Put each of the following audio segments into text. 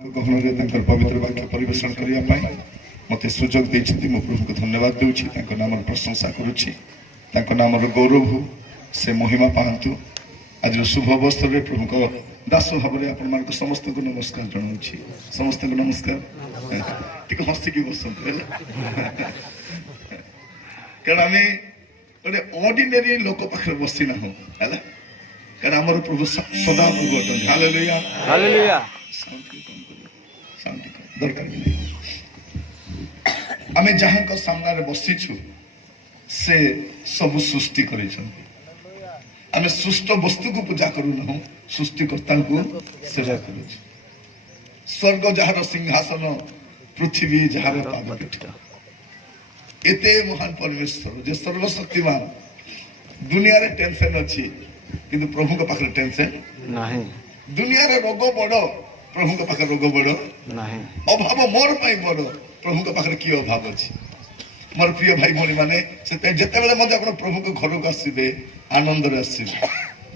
ଗହଣରେ ତାଙ୍କର ପବିତ୍ର ବାକ୍ୟ ପରିବେଷଣ କରିବା ପାଇଁ ମୋତେ ସୁଯୋଗ ଦେଇଛନ୍ତି। ମୁଁ ପ୍ରଭୁଙ୍କୁ ଧନ୍ୟବାଦ ଦେଉଛି, ତାଙ୍କ ନାମର ପ୍ରଶଂସା କରୁଛି। ତାଙ୍କ ନାମର ଗୌରବ ହଉ, ସେ ମହିମା ପାଆନ୍ତୁ। ଆଜିର ଶୁଭ ଅବସରରେ ପ୍ରଭୁଙ୍କ ଦାସ ଭାବରେ ଆପଣମାନଙ୍କୁ ସମସ୍ତଙ୍କୁ ନମସ୍କାର ଜଣାଉଛି। ସମସ୍ତଙ୍କୁ ନମସ୍କାର। ଟିକେ ହସିକି ବସନ୍ତୁ ହେଲା, କାରଣ ଆମେ ଗୋଟେ ଅର୍ଡିନାରୀ ଲୋକ ପାଖରେ ବସି ନାହୁଁ ହେଲା, କାରଣ ଆମର ପ୍ରଭୁ ସଦା ପ୍ରଭୁ ଅଟନ୍ତି। Hallelujah hallelujah. ଦରକାର ନାହିଁ। ଆମେ ଯାହାଙ୍କ ସାମ୍ନାରେ ବସିଛୁ ସେ ସବୁ ସୃଷ୍ଟି କରିଛନ୍ତି। ଆମେ ସୃଷ୍ଟ ବସ୍ତୁକୁ ପୂଜା କରୁନାହୁଁ, ସୃଷ୍ଟିକର୍ତ୍ତାଙ୍କୁ ସେବା କରୁଛୁ। ସ୍ୱର୍ଗ ଯାହାର ସିଂହାସନ, ପୃଥିବୀ ଯାହାର ପାଦପୀଠ। ଏତେ ମହାନ ପରମେଶ୍ୱର ଯେ ସର୍ବଶକ୍ତିମାନ। ଦୁନିଆରେ ଟେନସନ ଅଛି କିନ୍ତୁ ପ୍ରଭୁଙ୍କ ପାଖରେ ଟେନସନ ନାହିଁ। ଦୁନିଆର ରୋଗ ବଡ, ପ୍ରଭୁଙ୍କ ପାଖରେ ରୋଗ ବଡ ନାହିଁ। ଅଭାବ ମୋର ପାଇଁ ବଡ, ପ୍ରଭୁଙ୍କ ପାଖରେ କି ଅଭାବ ଅଛି? ମୋର ପ୍ରିୟ ଭାଇ ଭଉଣୀ ମାନେ, ସେଥିପାଇଁ ଯେତେବେଳେ ମଧ୍ୟ ଆପଣ ପ୍ରଭୁଙ୍କ ଘରକୁ ଆସିବେ ଆନନ୍ଦରେ ଆସିବେ।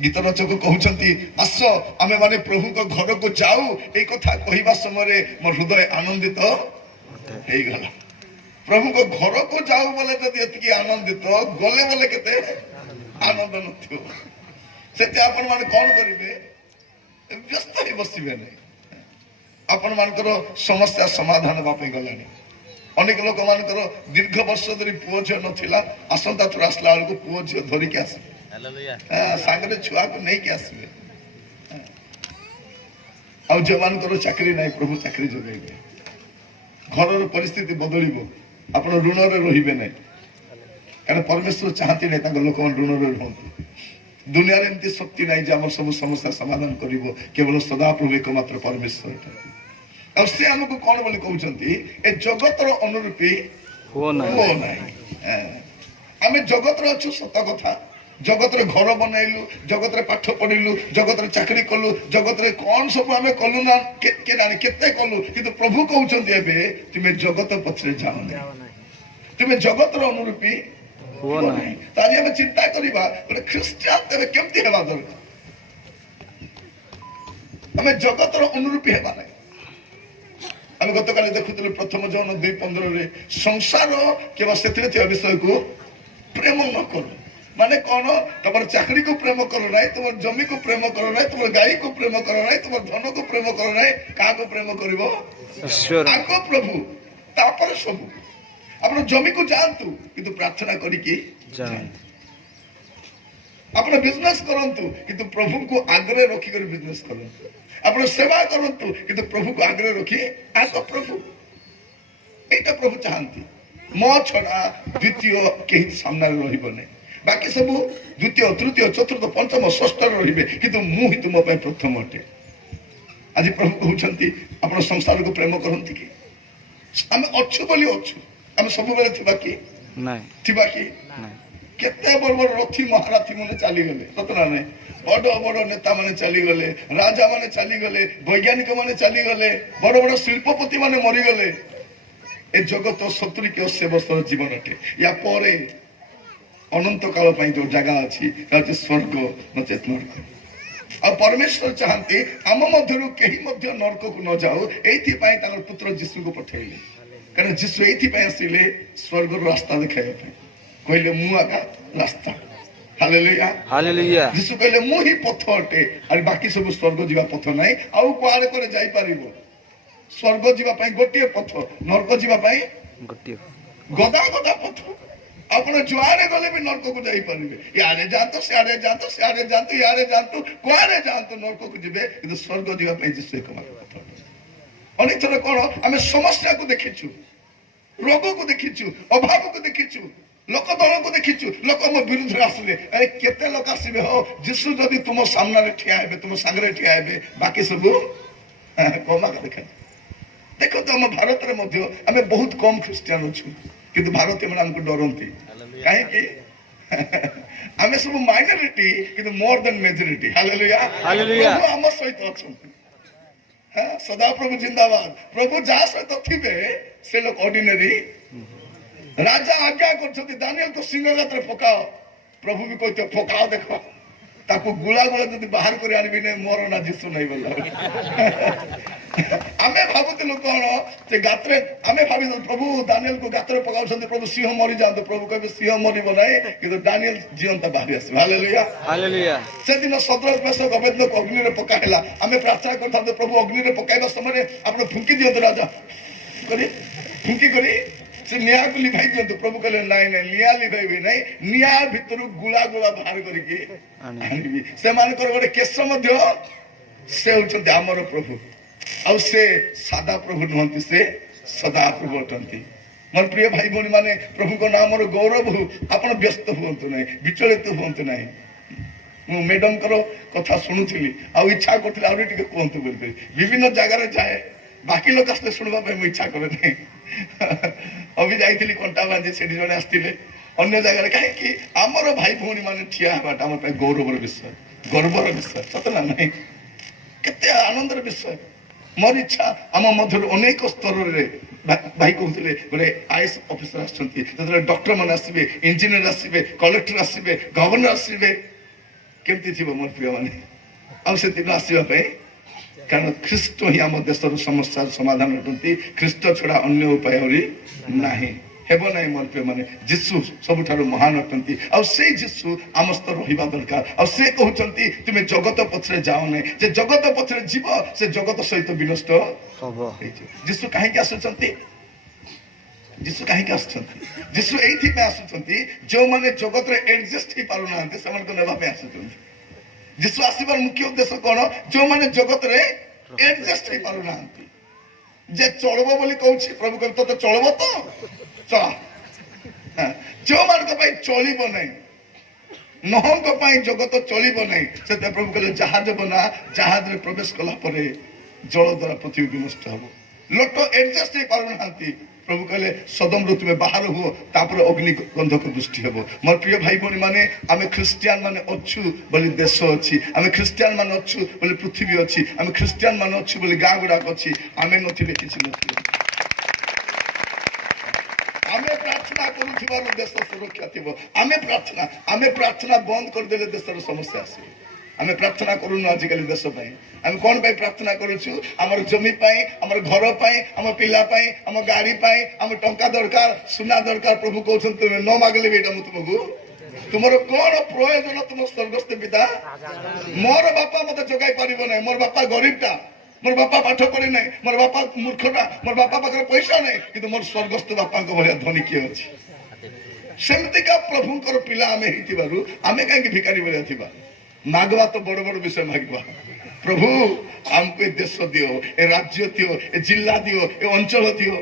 ଗୀତ ରଚକ କହୁଛନ୍ତି, ଆସ ଆମେ ମାନେ ପ୍ରଭୁଙ୍କ ଘରକୁ ଯାଉ। ଏଇ କଥା କହିବା ସମୟରେ ମୋ ହୃଦୟ ଆନନ୍ଦିତ ହେଇଗଲା। ପ୍ରଭୁଙ୍କ ଘରକୁ ଯାଉ ବୋଲେ ଯଦି ଏତିକି ଆନନ୍ଦିତ, ଗଲେ ବୋଲେ କେତେ ଆନନ୍ଦ ନଥିବ। ସେଠି ଆପଣ ମାନେ କଣ କରିବେ? ବ୍ୟସ୍ତ ହେଇ ବସିବେ ନାହିଁ। ଆପଣ ମାନଙ୍କର ସମସ୍ୟା ସମାଧାନ ହେବା ପାଇଁ ଗଲାଣି। ଅନେକ ଲୋକମାନଙ୍କର ଦୀର୍ଘ ବର୍ଷ ଧରି ପୁଅ ଝିଅ ନଥିଲା, ଆସନ୍ତା ଥର ଆସିଲା ବେଳକୁ ପୁଅ ଝିଅ ଧରିକି ଆସିବେ, ସାଙ୍ଗରେ ଛୁଆକୁ ନେଇକି ଆସିବେ। ଆଉ ଯୋଉମାନଙ୍କର ଚାକିରି ନାହିଁ, ପ୍ରଭୁ ଚାକିରି ଯୋଗାଇବେ। ଘରର ପରିସ୍ଥିତି ବଦଳିବ, ଆପଣ ଋଣରେ ରହିବେ ନାହିଁ, କାରଣ ପରମେଶ୍ୱର ଚାହାନ୍ତି ନାହିଁ ତାଙ୍କ ଲୋକମାନେ ଋଣରେ ରୁହନ୍ତୁ। ଦୁନିଆରେ ଏମିତି ଶକ୍ତି ନାହିଁ ଯେ ଆମର ସବୁ ସମସ୍ୟା ସମାଧାନ କରିବ, କେବଳ ସଦାପ୍ରଭୁ ଏକମାତ୍ର ପରମେଶ୍ୱର। ଆଉ ସେ ଆମକୁ କଣ ବୋଲି କହୁଛନ୍ତି? ଏ ଜଗତର ଅନୁରୂପୀ ହୁଅ ନାହିଁ। ଆମେ ଜଗତରେ ଅଛୁ ସତ କଥା, ଜଗତରେ ଘର ବନେଇଲୁ, ଜଗତରେ ପାଠ ପଢିଲୁ, ଜଗତରେ ଚାକିରି କଲୁ, ଜଗତରେ କଣ ସବୁ ଆମେ କଲୁ ନା କେତେ କଲୁ, କିନ୍ତୁ ପ୍ରଭୁ କହୁଛନ୍ତି ଏବେ ତୁମେ ଜଗତ ପଛରେ ଯାଅ ନାହିଁ, ତୁମେ ଜଗତର ଅନୁରୂପୀ ହୁଅ ନାହିଁ। ତାହେଲେ ଆମେ ଚିନ୍ତା କରିବା ଗୋଟେ ଖ୍ରୀଷ୍ଟିଆନ ତେବେ କେମିତି ହେବା ଦରକାର? ଆମେ ଜଗତର ଅନୁରୂପୀ ହେବା ନାହିଁ। ଆମେ ଗତକାଲି ଦେଖୁଥିଲୁ ପ୍ରଥମ ଜନ 2:15 ସଂସାର କିମ୍ବା ସେଥିରେ ଥିବା ବିଷୟକୁ ପ୍ରେମ ନ କର। ମାନେ କଣ? ତମର ଚାକିରିକୁ ପ୍ରେମ କର ନାହିଁ, ତୁମର ଜମିକୁ ପ୍ରେମ କର ନାହିଁ, ତୁମର ଗାଈକୁ ପ୍ରେମ କର ନାହିଁ, ତୁମର ଧନକୁ ପ୍ରେମ କର ନାହିଁ। କାହାକୁ ପ୍ରେମ କରିବ? ଆଗ ପ୍ରଭୁ, ତାପରେ ସବୁ। ଆପଣ ଜମିକୁ ଯାଆନ୍ତୁ କିନ୍ତୁ ପ୍ରାର୍ଥନା କରିକି ଯାଆନ୍ତୁ। ଆପଣ ବିଜନେସ କରନ୍ତୁ କିନ୍ତୁ ପ୍ରଭୁଙ୍କୁ ଆଗରେ ରଖିକରି ବିଜନେସ କରନ୍ତୁ। ଆପଣ ସେବା କରନ୍ତୁ କିନ୍ତୁ ପ୍ରଭୁକୁ ଆଗରେ ରଖି ଆଗ ପ୍ରଭୁ। ଏଇଟା ପ୍ରଭୁ ଚାହାନ୍ତି। ମୋ ଛଡା ଦ୍ୱିତୀୟ କେହି ସାମ୍ନାରେ ରହିବ ନାହିଁ। ବାକି ସବୁ ଦ୍ୱିତୀୟ, ତୃତୀୟ, ଚତୁର୍ଥ, ପଞ୍ଚମ, ଷଷ୍ଠରେ ରହିବେ, କିନ୍ତୁ ମୁଁ ହିଁ ତୁମ ପାଇଁ ପ୍ରଥମ ଅଟେ। ଆଜି ପ୍ରଭୁ କହୁଛନ୍ତି ଆପଣ ସଂସାରକୁ ପ୍ରେମ କରନ୍ତି କି? ଆମେ ଅଛୁ ବୋଲି ଅଛୁ, ଆମେ ସବୁବେଳେ ଥିବା କି ଥିବା କି? କେତେ ବଡ ବଡ ରଥୀ ମହାରଥୀ ମାନେ ଚାଲିଗଲେ, ସତ ନା ନାହିଁ? ବଡ ବଡ ନେତା ମାନେ ଚାଲିଗଲେ, ରାଜା ମାନେ ଚାଲିଗଲେ, ବୈଜ୍ଞାନିକ ମାନେ ଚାଲିଗଲେ, ବଡ ବଡ ଶିଳ୍ପପତି ମାନେ ମରିଗଲେ। ଏ ଜଗତ 70 କି 80 ବର୍ଷର ଜୀବନ ଅଟେ। ୟା ପରେ ଅନନ୍ତ କାଳ ପାଇଁ ଯୋଉ ଜାଗା ଅଛି ସ୍ୱର୍ଗ ନଚେତ୍ ନରକ। ଆଉ ପରମେଶ୍ୱର ଚାହାନ୍ତି ଆମ ମଧ୍ୟରୁ କେହି ମଧ୍ୟ ନରକକୁ ନ ଯାଉ। ଏଇଥିପାଇଁ ତାଙ୍କର ପୁତ୍ର ଯୀଶୁକୁ ପଠେଇଲେ, କାରଣ ଯୀଶୁ ଏଇଥିପାଇଁ ଆସିଲେ ସ୍ୱର୍ଗର ରାସ୍ତା ଦେଖାଇବା ପାଇଁ। କହିଲେ ମୁଁ ଆକା ରାସ୍ତା। Hallelujah hallelujah. ଯୀଶୁ କହିଲେ ମୁଁ ହିଁ ପଥ ଅଟେ, ଆଉ ବାକି ସବୁ ସ୍ୱର୍ଗ ଯିବା ପଥ ନାହିଁ। ଆଉ କୁଆଡେ କୁଆଡେ ଯାଇପାରିବ? ସ୍ୱର୍ଗ ଯିବା ପାଇଁ ଗୋଟିଏ ପଥ, ନରକ ଯିବା ପାଇଁ ଗୋଟିଏ ଗଦା ଗଦା ପଥ। ଆପଣ ଯୁଆଡେ ଗଲେ ବି ନରକକୁ ଯାଇପାରିବେ। ଇଆଡେ ଯାଆନ୍ତୁ, ସିଆଡେ ଯାଆନ୍ତୁ, ସିଆଡେ ଯାଆନ୍ତୁ, ଇଆଡେ ଯାଆନ୍ତୁ, କୁଆଡେ ଯାଆନ୍ତୁ ନରକକୁ ଯିବେ, କିନ୍ତୁ ସ୍ୱର୍ଗ ଯିବା ପାଇଁ ଯୀଶୁ ଏକମାତ୍ର ପଥ। ଅନେକ ଥର କଣ ଆମେ ସମସ୍ୟାକୁ ଦେଖିଛୁ, ରୋଗକୁ ଦେଖିଛୁ, ଅଭାବକୁ ଦେଖିଛୁ, ଲୋକ ଦଳକୁ ଦେଖିଛୁ। ଲୋକ ମୋ ବିରୁଦ୍ଧରେ ଆସିଲେ, ଆରେ କେତେ ଲୋକ ଆସିବେ? ହଉ ଯୀଶୁ ଯଦି ତୁମ ସାମ୍ନାରେ ଠିଆ ହେବେ, ତୁମ ସାଙ୍ଗରେ ଠିଆ ହେବେ, ବାକି ସବୁ କମାକା ଦେଖା। ଦେଖନ୍ତୁ ଆମ ଭାରତରେ ମଧ୍ୟ ଆମେ ବହୁତ କମ ଖ୍ରୀଷ୍ଟିଆନ ଅଛୁ, କିନ୍ତୁ ଭାରତୀୟ ମାନେ ଆମକୁ ଡରନ୍ତି। କାହିଁକି? ଆମେ ସବୁ ମାଇନରିଟି କିନ୍ତୁ ମୋର ଦେନ୍ ମେଜରିଟି। Hallelujah hallelujah. ପ୍ରଭୁ ଆମ ସହିତ ଅଛନ୍ତି। ସଦାପ୍ରଭୁ ଜିନ୍ଦାବାଦ। ପ୍ରଭୁ ଯାହା ସହିତ ଥିବେ ସେ ଲୋକ ଅର୍ଡିନାରୀ। ରାଜା ଆଜ୍ଞା କରୁଛନ୍ତି ଦାନିଏଲକୁ ସିଂହ ଗାତରେ ପକାଅ, ପ୍ରଭୁ ବି କହିଥିବେ ପକାଅ ଦେଖ। ताको गुला गुला जदि बाहर कर आनबी नहीं मोर ना जीसु नहीं बोला आमे भाबुतलु कोन से गात्रे आमे भाबी प्रभु दानियल को गात्रे पकाउछन्ते प्रभु सिंह मरि जांतो प्रभु कबे सिंह मरिबो नाही किंतु दानियल जीवंत भाबी आसी हालेलुया हालेलुया से दिन सदर पेशक अबेदन को अग्नि रे पकाहेला आमे प्रार्थना करथांते प्रभु अग्नि रे पकाइबा समय आपण फुंकी दियंतो राजा करी फुंकी करी से निया को लिभाई दियंतो प्रभु कहले नाही नाही निया लिभाइबे नाही निया भितर गुला गुला बाहर करके आनिबी से मानकर गोटे केस मध्य से होचन्ते हमर प्रभु ଆଉ ସେ ସାଦା ପ୍ରଭୁ ନୁହନ୍ତି ସେ ସଦା ପ୍ରଭୁ ଅଟନ୍ତି ମୋର ପ୍ରିୟ ଭାଇ ଭଉଣୀ ମାନେ ପ୍ରଭୁଙ୍କ ନାମର ଗୌରବ ହଉ ଆପଣ ବ୍ୟସ୍ତ ହୁଅନ୍ତୁ ନାହିଁ ବିଚଳିତ ହୁଅନ୍ତୁ ନାହିଁ ମୁଁ ମ୍ୟାଡମଙ୍କର କଥା ଶୁଣୁଥିଲି ଆଉ ଇଚ୍ଛା କରୁଥିଲି ଆହୁରି ଟିକେ କୁହନ୍ତୁ ବୋଲି ବିଭିନ୍ନ ଜାଗାରେ ଯାଏ ବାକି ଲୋକ ଆସିଲେ ଶୁଣିବା ପାଇଁ ମୁଁ ଇଚ୍ଛା କରେ ନାହିଁ ଅଭି ଯାଇଥିଲି କଣ୍ଟାବାଞ୍ଜି ସେଠି ଜଣେ ଆସିଥିଲେ ଅନ୍ୟ ଜାଗାରେ କାହିଁକି ଆମର ଭାଇ ଭଉଣୀ ମାନେ ଠିଆ ହେବାଟା ଆମ ପାଇଁ ଗୌରବର ବିଷୟ ଗର୍ବର ବିଷୟ ସତ ନା ନାହିଁ କେତେ ଆନନ୍ଦର ବିଷୟ मोर इच्छा आम मध्य अनेक स्तर भाई कहते गोटे आईएएस ऑफिसर आसते डॉक्टर मैंने आसवे इंजीनियर आसवे कलेक्टर आसवे गवर्नर आसवे केमती थी मोर प्रिय मैंने आसे दिन आसवाई कारण ख्रीष्ट ही आम देशर समस्या समाधान अटंती ख्रीष्ट छड़ा अन्य उपाय नहीं हेबो नहीं मोर प्रिय माने जीसु सबुठारु महान अटंती आ से जीसु आमस्त रहिबा दरकार आ से कहउचंती तुमे जगत पथरे जाओ नै जे जगत पथरे जीव से जगत सहित विनष्ट हबो जीसु काहे के आसुचंती जीसु काहे के आसुचंती जीसु एथि पे आसुचंती जो माने जगत रे एडजस्ट ही पारु नांते समान को नेबा पे आसुचंती जीसु आसीबार मुख्य उद्देश्य कोन जो माने जगत रे एडजस्ट ही पारु नांती जे चलबो बोली कहउछि प्रभु कहत तो चलबो तो चला जो मार्ग चलो ना नहंक जगत चलो ना से प्रभु कहले जहाज बना जहाज रे प्रवेश कला जल द्वारा पृथ्वी विनष्ट हम लोक एडजस्ट हो पार ना प्रभु कहले सदम ऋतु में बाहर हुओ तापर अग्नि गंधक दृष्टि हम मोर प्रिय भाई भौणी माने आमे ख्रिस्टियान माने अच्छु बोली देश अच्छी आमे ख्रिस्टियान माने अच्छु बोली पृथ्वी अच्छी आमे ख्रिस्टियान माने अच्छु बोली गाँ गुड़ाक अच्छी आमे नथिले किछि नथिले आमे प्रार्थना करूथिबार देश सुरक्षा थिबो आमे प्रार्थना बंद कर देले देशर समस्या आसी आमे प्रार्थना करूनु आजिकल देश पाई आमे कोन पाई प्रार्थना करूछु हमर जमी पाई हमर घर पाई हमर पिल्ला पाई हमर गाड़ी पाई हमर टंका दरकार सुना दरकार प्रभु कहउछन तुमे न मागले बेटा मु तुमको तुमरो कोन प्रयोजन तुम स्वर्गस्थ पिता मोर बापा मते जगाई परिबो नै मोर बापा गरीबटा मोर बापा पाठ पढ़े ना मोर बापा मूर्खटा मोर बापा पाखे पैसा नहीं कि मोर स्वर्गस्थ बापा भाया धनी किए अच्छी सेमतिका प्रभुंकर पिला आमे हितिबारु आमे काहे भिखारी भलिया थिबा मागवा तो बड़ बड़ विषय मागवा प्रभु हमको देश दियो ए राज्य दियो ए जिला दियो ए अंचल दियो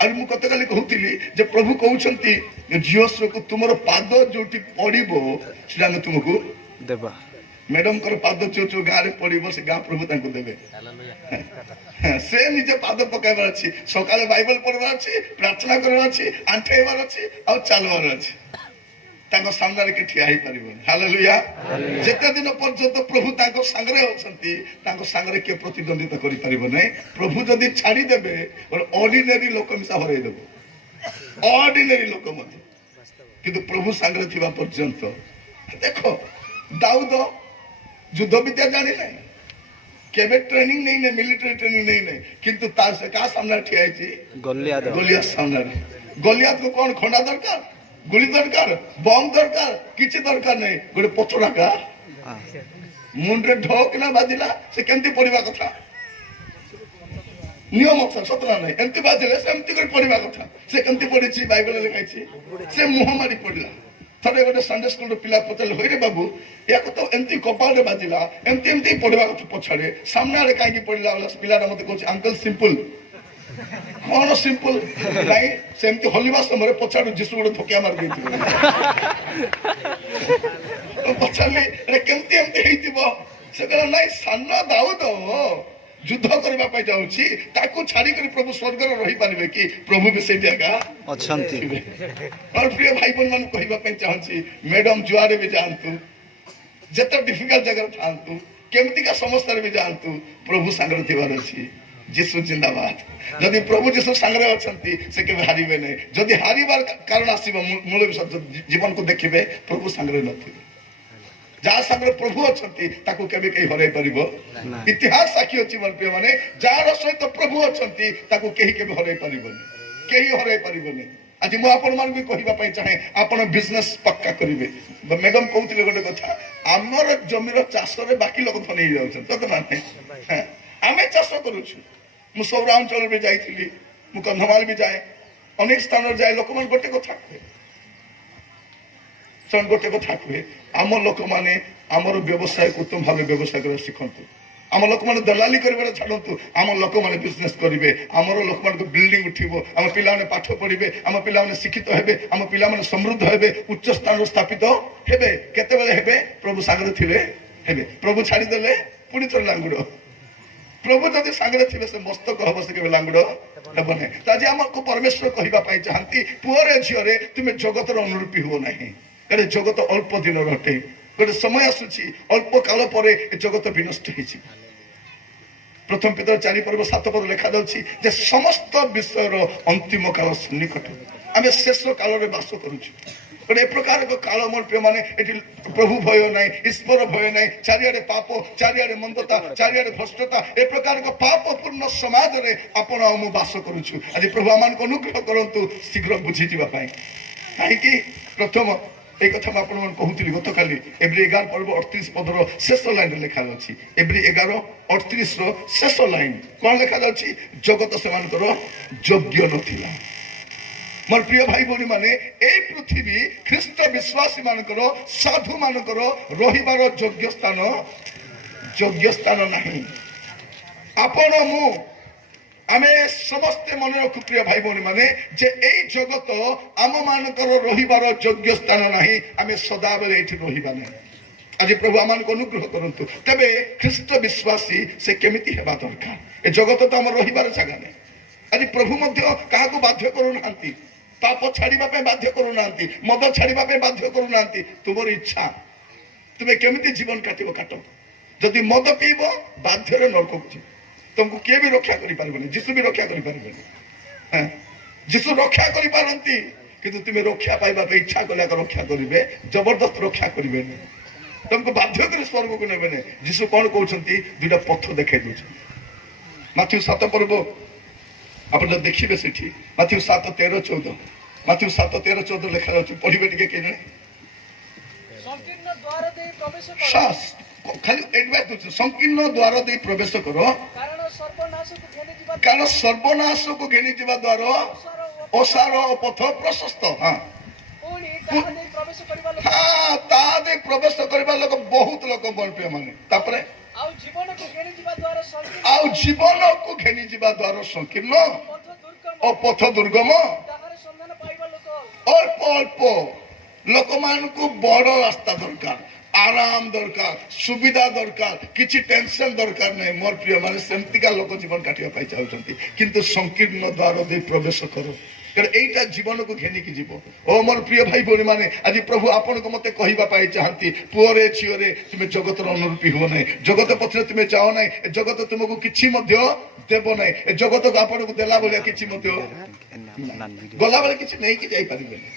अरे मु कतकाली कहूतिली जे प्रभु कहउछंती जियोस को तुमरो पाद जोटी पड़िबो सेटा हम तुमको देबा मैडम कर पाद चो चो गारे पड़िबो से गाँ प्रभु तांको देबे से निजे पाद पकाइबार अछि सकाले बाइबल पढ़बार अछि प्रार्थना करबार अछि आंठेबार अछि आ चलबार अछि तांको सामने के ठिया ही परिबो हालेलुया जेते दिन पर्यंत प्रभु तांको संगरे होछंती तांको संगरे के प्रतिद्वंदिता करि परिबो नै प्रभु जदी छाडी देबे और ऑर्डिनरी लोक मिसा हरै देबो ऑर्डिनरी लोक मते किंतु प्रभु संगरे थिबा पर्यंत देखो दाऊद युद्ध विद्या जानी नहीं केबे ट्रेनिंग नहीं ने मिलिट्री ट्रेनिंग नहीं ने किंतु तार से का सामने ठिया छी गोलियात सामने गोलियात को कौन खंडा दरकार गुली दरकार बम दरकार किछि दरकार नहीं गोटे पथरा का मुंडे ढोक ना बाजिला से केमती पड़िबा कथा नियम सतना नहीं एमती बाजिले से एमती कर पड़िबा कथा से केमती पड़िछि बाइबल लिखाई छी से मुह मारी पड़िला थरे गोटे संडे स्कूल पिला पचारे होई रे बाबू या तो एमती कपाल रे बाजिला एमती एमती पड़िबा कथा पछाड़े सामने रे काहे पड़िला पिलाटा मते कहछ अंकल सिंपल कौन सिंपल नहीं सेमती हलिबा समय पछाड़ू जीसु गोटे थकिया मार देथिबो पछाड़ले रे केमती एमती हेतिबो से कहला नहीं सान्ना दाऊद युद्ध करबा पय जाउछि ताको छाडी करी प्रभु स्वर्ग रे रहि पारिबे कि प्रभु भी से जगह अछंती और प्रिय भाई बहन मन कहबा पय चाहछि मैडम जुआरे भी जानतु जत डिफिकल्ट जगह थांतु केमती का समस्या रे भी जानतु प्रभु संग थिबार अछि जीसु जिंदाबाद जदि प्रभु जीसु संग्रह अछंती से के हारिबे नै जदि हारिबार कारण आसीबो मूल विषय जीवन को देखिबे प्रभु संग्रह नथिबे ଯାହା ସାଙ୍ଗରେ ପ୍ରଭୁ ଅଛନ୍ତି ତାକୁ କେବେ କେହି ହରାଇ ପାରିବ। ଇତିହାସ ସାକ୍ଷୀ ଅଛି ମୋର ପ୍ରିୟ ମାନେ, ଯାହାର ସହିତ ପ୍ରଭୁ ଅଛନ୍ତି ତାକୁ କେହି କେବେ ହରାଇ ପାରିବନି, କେହି ହରାଇ ପାରିବନି। ଆଜି ମୁଁ ଆପଣ ମାନଙ୍କୁ କହିବା ପାଇଁ ଚାହେଁ, ଆପଣ ବିଜନେସ ପକ୍କା କରିବେ। ମ୍ୟାଡମ କହୁଥିଲେ ଗୋଟେ କଥା, ଆମର ଜମିର ଚାଷରେ ବାକି ଲୋକ ଧନୀ ହେଇଯାଉଛନ୍ତି, ସତ ନା ନାହିଁ? ଆମେ ଚାଷ କରୁଛୁ। ମୁଁ ସୌରାଞ୍ଚଳରେ ବି ଯାଇଥିଲି, ମୁଁ କନ୍ଧମାଳ ବି ଯାଏ, ଅନେକ ସ୍ଥାନରେ ଯାଏ। ଲୋକମାନେ ଗୋଟେ କଥା କୁହେ, ସେମାନେ ଗୋଟେ କଥା କୁହେ, ଆମ ଲୋକମାନେ ଆମର ବ୍ୟବସାୟକୁ ଉତ୍ତମ ଭାବେ ବ୍ୟବସାୟ କରିବା ଶିଖନ୍ତୁ। ଆମ ଲୋକମାନେ ଦଲାଲି କରିବାରେ ଛାଡ଼ନ୍ତୁ, ଆମ ଲୋକମାନେ ବିଜନେସ କରିବେ। ଆମର ଲୋକମାନଙ୍କୁ ବିଲ୍ଡିଂ ଉଠିବ, ଆମ ପିଲାମାନେ ପାଠ ପଢିବେ, ଆମ ପିଲାମାନେ ଶିକ୍ଷିତ ହେବେ, ଆମ ପିଲାମାନେ ସମୃଦ୍ଧ ହେବେ, ଉଚ୍ଚ ସ୍ଥାନରେ ସ୍ଥାପିତ ହେବେ। କେତେବେଳେ ହେବେ? ପ୍ରଭୁ ସାଙ୍ଗରେ ଥିବେ ହେବେ। ପ୍ରଭୁ ଛାଡ଼ିଦେଲେ ପୁଣି ଥରେ ଲାଙ୍ଗୁଡ। ପ୍ରଭୁ ଯଦି ସାଙ୍ଗରେ ଥିବେ ସେ ମସ୍ତକ ହବ, ସେ କେବେ ଲାଙ୍ଗୁଡ ହେବ ନାହିଁ। ତ ଆଜି ଆମକୁ ପରମେଶ୍ୱର କହିବା ପାଇଁ ଚାହାନ୍ତି, ପୁଅରେ ଝିଅରେ ତୁମେ ଜଗତର ଅନୁରୂପୀ ହୁଅ ନାହିଁ। କାରଣ ଜଗତ ଅଳ୍ପ ଦିନର ଅଟେ। ଗୋଟେ ସମୟ ଆସୁଛି, ଅଳ୍ପ କାଳ ପରେ ଏ ଜଗତ ବିନଷ୍ଟ ହେଇଯିବ। ପ୍ରଥମ ପେତ୍ର 4:7 ଲେଖାଯାଉଛି ଯେ ସମସ୍ତ ବିଷୟର ଅନ୍ତିମ କାଳ ନିକଟ। ଆମେ ଶେଷ କାଳରେ ବାସ କରୁଛୁ। ଗୋଟେ ଏ ପ୍ରକାର ଏକ କାଳ ମୋର ପ୍ରିୟମାନେ, ଏଠି ପ୍ରଭୁ ଭୟ ନାହିଁ, ଈଶ୍ୱର ଭୟ ନାହିଁ, ଚାରିଆଡେ ପାପ, ଚାରିଆଡେ ମନ୍ଦତା, ଚାରିଆଡେ ଭ୍ରଷ୍ଟତା, ଏ ପ୍ରକାର ଏକ ପାପପୂର୍ଣ୍ଣ ସମାଜରେ ଆପଣ ଆଉ ମୁଁ ବାସ କରୁଛୁ। ଆଜି ପ୍ରଭୁ ଆମମାନଙ୍କୁ ଅନୁଗ୍ରହ କରନ୍ତୁ ଶୀଘ୍ର ବୁଝିଯିବା ପାଇଁ। କାହିଁକି? ପ୍ରଥମ এই কথা ମୁଁ ଆପଣମାନଙ୍କୁ କହୁଥିଲି ଗତକାଲି, ଏବ୍ରି 11:38 ଶେଷ ଲାଇନରେ ଲେଖାଯାଉଛି। ଏବ୍ରି 11:38 ଶେଷ ଲାଇନ କଣ ଲେଖାଯାଉଛି? ଜଗତ ସେମାନଙ୍କର ଯୋଗ୍ୟ ନଥିଲା। ମୋର ପ୍ରିୟ ଭାଇ ଭଉଣୀ ମାନେ, ଏଇ ପୃଥିବୀ ଖ୍ରୀଷ୍ଟ ବିଶ୍ୱାସୀ ମାନଙ୍କର, ସାଧୁ ମାନଙ୍କର ରହିବାର ଯୋଗ୍ୟ ସ୍ଥାନ ନାହିଁ। ଆପଣ ମୁଁ ଆମେ ସମସ୍ତେ ମନେ ରଖୁ ପ୍ରିୟ ଭାଇ ଭଉଣୀ ମାନେ, ଯେ ଏଇ ଜଗତ ଆମ ମାନଙ୍କର ରହିବାର ଯୋଗ୍ୟ ସ୍ଥାନ ନାହିଁ। ଆମେ ସଦାବେଳେ ଏଇଠି ରହିବା ନାହିଁ। ଆଜି ପ୍ରଭୁ ଆମମାନଙ୍କୁ ଅନୁଗ୍ରହ କରନ୍ତୁ। ତେବେ ଖ୍ରୀଷ୍ଟ ବିଶ୍ୱାସୀ ସେ କେମିତି ହେବା ଦରକାର? ଏ ଜଗତ ତ ଆମର ରହିବାର ଜାଗା ନାହିଁ। ଆଜି ପ୍ରଭୁ ମଧ୍ୟ କାହାକୁ ବାଧ୍ୟ କରୁନାହାନ୍ତି, ପାପ ଛାଡିବା ପାଇଁ ବାଧ୍ୟ କରୁନାହାନ୍ତି, ମଦ ଛାଡିବା ପାଇଁ ବାଧ୍ୟ କରୁନାହାନ୍ତି। ତୁମର ଇଚ୍ଛା, ତୁମେ କେମିତି ଜୀବନ କାଟିବ କାଟ। ଯଦି ମଦ ପିଇବ ବାଧ୍ୟରେ ନରକକୁ ଯିବ। ତୁମକୁ କିଏ ବି ରକ୍ଷା କରିପାରିବନି, ଯୀଶୁ ବି ରକ୍ଷା କରିପାରିବେନି। ଯୀଶୁ ରକ୍ଷା କରିପାରନ୍ତି, କିନ୍ତୁ ତୁମେ ରକ୍ଷା ପାଇବା ପାଇଁ ଇଚ୍ଛା କଲେ ରକ୍ଷା କରିବେ, ଜବରଦସ୍ତ ରକ୍ଷା କରିବେନି। ତୁମକୁ ବାଧ୍ୟ କରି ସ୍ୱର୍ଗକୁ ନେବେନି। ଯୀଶୁ କଣ କହୁଛନ୍ତି? ଦୁଇଟା ପଥ ଦେଖାଇ ଦଉଛନ୍ତି। ମାଥ୍ୟୁ 7 ଆପଣ ଯଦି ଦେଖିବେ ସେଠି ମାଥ୍ୟୁ 7:13-14 ମାଥ୍ୟୁ 7:13-14 ଲେଖାଯାଉଛି। ପଢିବେ ଟିକେ କେହି ଖାଲି ଏଡଭାଇସ୍ ଦଉଛି, ସଂକୀର୍ଣ୍ଣ ଦ୍ୱାର ଦେଇ ପ୍ରବେଶ କର, କାରଣ ସର୍ବନାଶକୁ ଘେନି ଯିବା ଦ୍ୱାର ଓସାର ଓ ପଥ ପ୍ରଶସ୍ତ। ତା ଦେଇ ପ୍ରବେଶ କରିବା ଲୋକ ବହୁତ ଲୋକ ବଳପ୍ରିୟ ମାନେ। ତାପରେ ଆଉ ଜୀବନକୁ ଘେନି ଯିବା ଦ୍ୱାର ସଂକୀର୍ଣ୍ଣ ଓ ପଥ ଦୁର୍ଗମ। ଅଳ୍ପ ଅଳ୍ପ ଲୋକମାନଙ୍କୁ ବଡ ରାସ୍ତା ଦରକାର, ଆରାମ ଦରକାର, ସୁବିଧା ଦରକାର, କିଛି ଟେନସନ ଦରକାର ନାହିଁ। ମୋର ପ୍ରିୟ ମାନେ, ସେମିତିକା ଲୋକ ଜୀବନ କାଟିବା ପାଇଁ ଚାହୁଁଛନ୍ତି। କିନ୍ତୁ ସଂକୀର୍ଣ୍ଣ ଦ୍ୱାର ଦେଇ ପ୍ରବେଶ କର, କାରଣ ଏଇଟା ଜୀବନକୁ ଘେନିକି ଯିବ। ଓ ମୋର ପ୍ରିୟ ଭାଇ ଭଉଣୀ ମାନେ, ଆଜି ପ୍ରଭୁ ଆପଣଙ୍କୁ ମତେ କହିବା ପାଇଁ ଚାହାନ୍ତି, ପୁଅରେ ଝିଅରେ ତୁମେ ଜଗତର ଅନୁରୂପୀ ହୁଅ ନାହିଁ। ଜଗତ ପଛରେ ତୁମେ ଯାଅ ନାହିଁ। ଏ ଜଗତ ତୁମକୁ କିଛି ମଧ୍ୟ ଦେବ ନାହିଁ। ଏ ଜଗତକୁ ଆପଣଙ୍କୁ ଦେଲା ଭଳିଆ କିଛି ମଧ୍ୟ ଗଲାବେଳେ କିଛି ନେଇକି ଯାଇପାରିବେନି,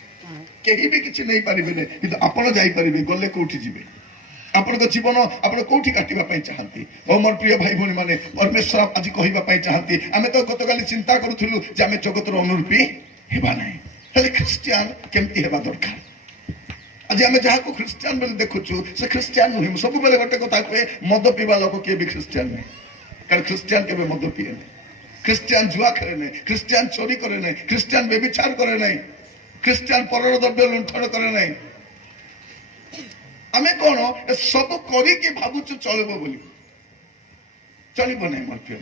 କେହି ବି କିଛି ନେଇପାରିବେନି। କିନ୍ତୁ ଆପଣ ଯାଇପାରିବେ। ଗଲେ କୋଉଠି ଯିବେ? ଆପଣଙ୍କ ଜୀବନ ଆପଣ କୋଉଠି କାଟିବା ପାଇଁ ଚାହାନ୍ତି? ଓ ମୋର ପ୍ରିୟ ଭାଇ ଭଉଣୀ ମାନେ, ପରମେଶ୍ୱର ଆଜି କହିବା ପାଇଁ ଚାହାନ୍ତି, ଆମେ ତ ଗତକାଲି ଚିନ୍ତା କରୁଥିଲୁ ଯେ ଆମେ ଜଗତର ଅନୁରୂପୀ ହେବା ନାହିଁ। ହେଲେ ଖ୍ରୀଷ୍ଟିଆନ କେମିତି ହେବା ଦରକାର? ଆଜି ଆମେ ଯାହାକୁ ଖ୍ରୀଷ୍ଟିଆନ ବୋଲି ଦେଖୁଛୁ ସେ ଖ୍ରୀଷ୍ଟିଆନ ନୁହେଁ। ମୁଁ ସବୁବେଳେ ଗୋଟେ କଥା କୁହେ, ମଦ ପିଇବା ଲୋକ କିଏ ବି ଖ୍ରୀଷ୍ଟିଆନ ନାହିଁ। କାରଣ ଖ୍ରୀଷ୍ଟିଆନ କେବେ ମଦ ପିଏ ନାହିଁ, ଖ୍ରୀଷ୍ଟିଆନ ଜୁଆ ଖେଳେ ନାହିଁ, ଖ୍ରୀଷ୍ଟିଆନ ଚୋରି କରେ ନାହିଁ, ଖ୍ରୀଷ୍ଟିଆନ ବ୍ୟଭିଚାର କରେ ନାହିଁ, ଖ୍ରୀଷ୍ଟିଆନ ପରର ଦ୍ରବ୍ୟ ଲୁଣ୍ଠନ କରେ ନାହିଁ। ଆମେ କଣ ସବୁ କରିକି ଭାବୁଛୁ ଚଳିବ ବୋଲି, ଚଳିବ ନାହିଁ ମୋର ପ୍ରିୟ।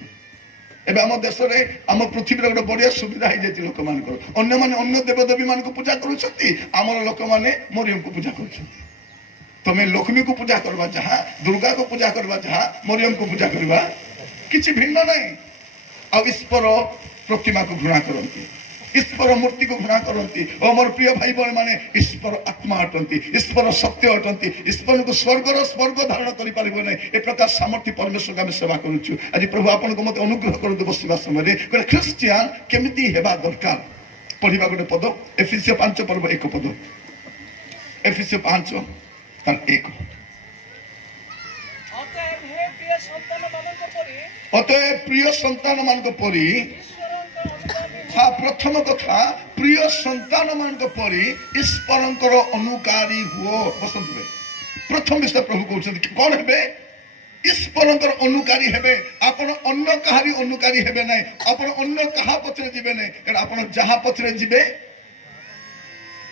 ଏବେ ଆମ ଦେଶରେ, ଆମ ପୃଥିବୀରେ ଗୋଟେ ବଢିଆ ସୁବିଧା ହେଇଯାଇଛି ଲୋକମାନଙ୍କର। ଅନ୍ୟମାନେ ଅନ୍ୟ ଦେବଦେବୀ ମାନଙ୍କୁ ପୂଜା କରୁଛନ୍ତି, ଆମର ଲୋକମାନେ ମରିୟମକୁ ପୂଜା କରୁଛନ୍ତି। ତମେ ଲକ୍ଷ୍ମୀକୁ ପୂଜା କରିବା ଯାହା, ଦୁର୍ଗାକୁ ପୂଜା କରିବା ଯାହା, ମରିୟମକୁ ପୂଜା କରିବା କିଛି ଭିନ୍ନ ନାହିଁ। ଆଉ ଈଶ୍ୱର ପ୍ରତିମାକୁ ଘୃଣା କରନ୍ତି, ଈଶ୍ୱର ମୂର୍ତ୍ତିକୁ ଘୃଣା କରନ୍ତି। ଓ ମୋର ପ୍ରିୟ ଭାଇ ଭଉଣୀ ମାନେ, ଈଶ୍ୱର ଆତ୍ମା ଅଟନ୍ତି, ଈଶ୍ୱର ସତ୍ୟ ଅଟନ୍ତି। ଈଶ୍ୱରଙ୍କୁ ସ୍ୱର୍ଗ ଧାରଣ କରିପାରିବ ନାହିଁ। ଏ ପ୍ରକାର ସାମର୍ଥ୍ୟ ପରମେଶ୍ୱରକୁ ଆମେ ସେବା କରୁଛୁ। ଆଜି ପ୍ରଭୁ ଆପଣଙ୍କୁ ମତେ ଅନୁଗ୍ରହ କରନ୍ତୁ ବସିବା ସମୟରେ ଗୋଟେ ଖ୍ରୀଷ୍ଟିଆନ କେମିତି ହେବା ଦରକାର। ପଢିବା ଗୋଟେ ପଦ, ଏଫେସୀୟ 5:1 ପଦ, ଏଫେସୀୟ 5:1। অতএব প্রিয় সন্তান ମାନଙ୍କ পরি हाँ प्रथम कथा प्रिय संतान मान परी ईश्वरंकर अनुकारी हुओ बसंत में प्रथम विषय प्रभु कहते कौन है ईश्वरंकर अनुकारी हेबे आपण अन्य कहारी अनुकारी हेबे नहीं आपण अन्य कहा पछरे जिबे नहीं कारण आपण जहा पछरे जिबे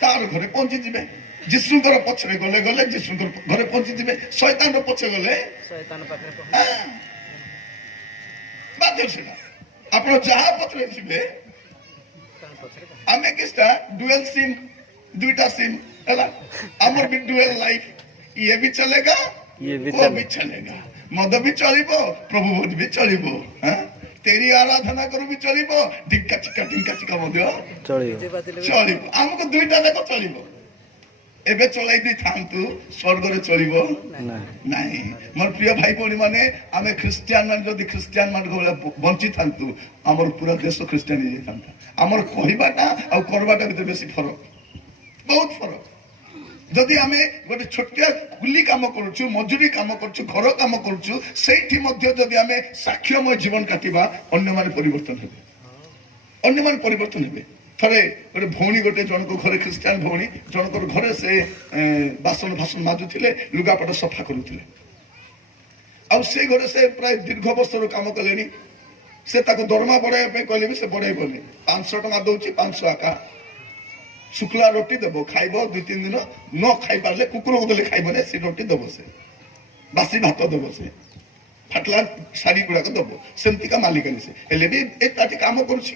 तार घरे पहुंची जिबे जिसुकर पछरे गले गले जिसुकर घरे पहुंची जिबे शैतान रो पछे गले शैतान पाखरे बात सेटा आपण जहा पछरे जिबे आमे किस्ता डुअल सिम दुईटा सिम हैला हमर भी डुअल लाइफ ये भी चलेगा वो भी चलेगा मद भी चलिबो प्रभु भोज भी चलिबो हां तेरी आराधना करू भी चलिबो टिक्का चिका मध्य चलिबो हमको दुईटा जाक चलिबो एबे चलाई दी थांतु स्वर्ग रे चलिबो नाही मोर प्रिय भाई भौणी माने आमे क्रिश्चियन मान जदी क्रिश्चियन मान को बंची थांतु हमर पूरा देश क्रिश्चियन हे थांता हमर कहिबाटा आ करबाटा भीतर बेसी फरक बहुत फरक जदि आमे गोटे छोटिया कुली काम करूछु मजूरी काम करूछु घर काम करूछु सेठी मध्ये जदि आमे साक्ष्यमय जीवन काटिबा अन्य माने परिवर्तन हेबे थरे गोटे भौणी गोटे जन को घरे क्रिश्चियन भौणी जन को घरे से बासन भाषण माजुथिले लुगापट सफा करूथिले आ से घरे से प्राय दीर्घ वर्षर काम कलेनी से ताको दरमा बढ़ाई पे कहले भी से बढ़ाई बोले 500 टका दउची 500 आका शुक्ला रोटी देबो खाइबो 2-3 दिन न खाइ पारले कुकुर को देले खाइबो ने से रोटी देबो से बासी भात देबो से फाटला साड़ी गुडा को देबो सेमती का मालिक से हेले भी एक ताटी काम करछि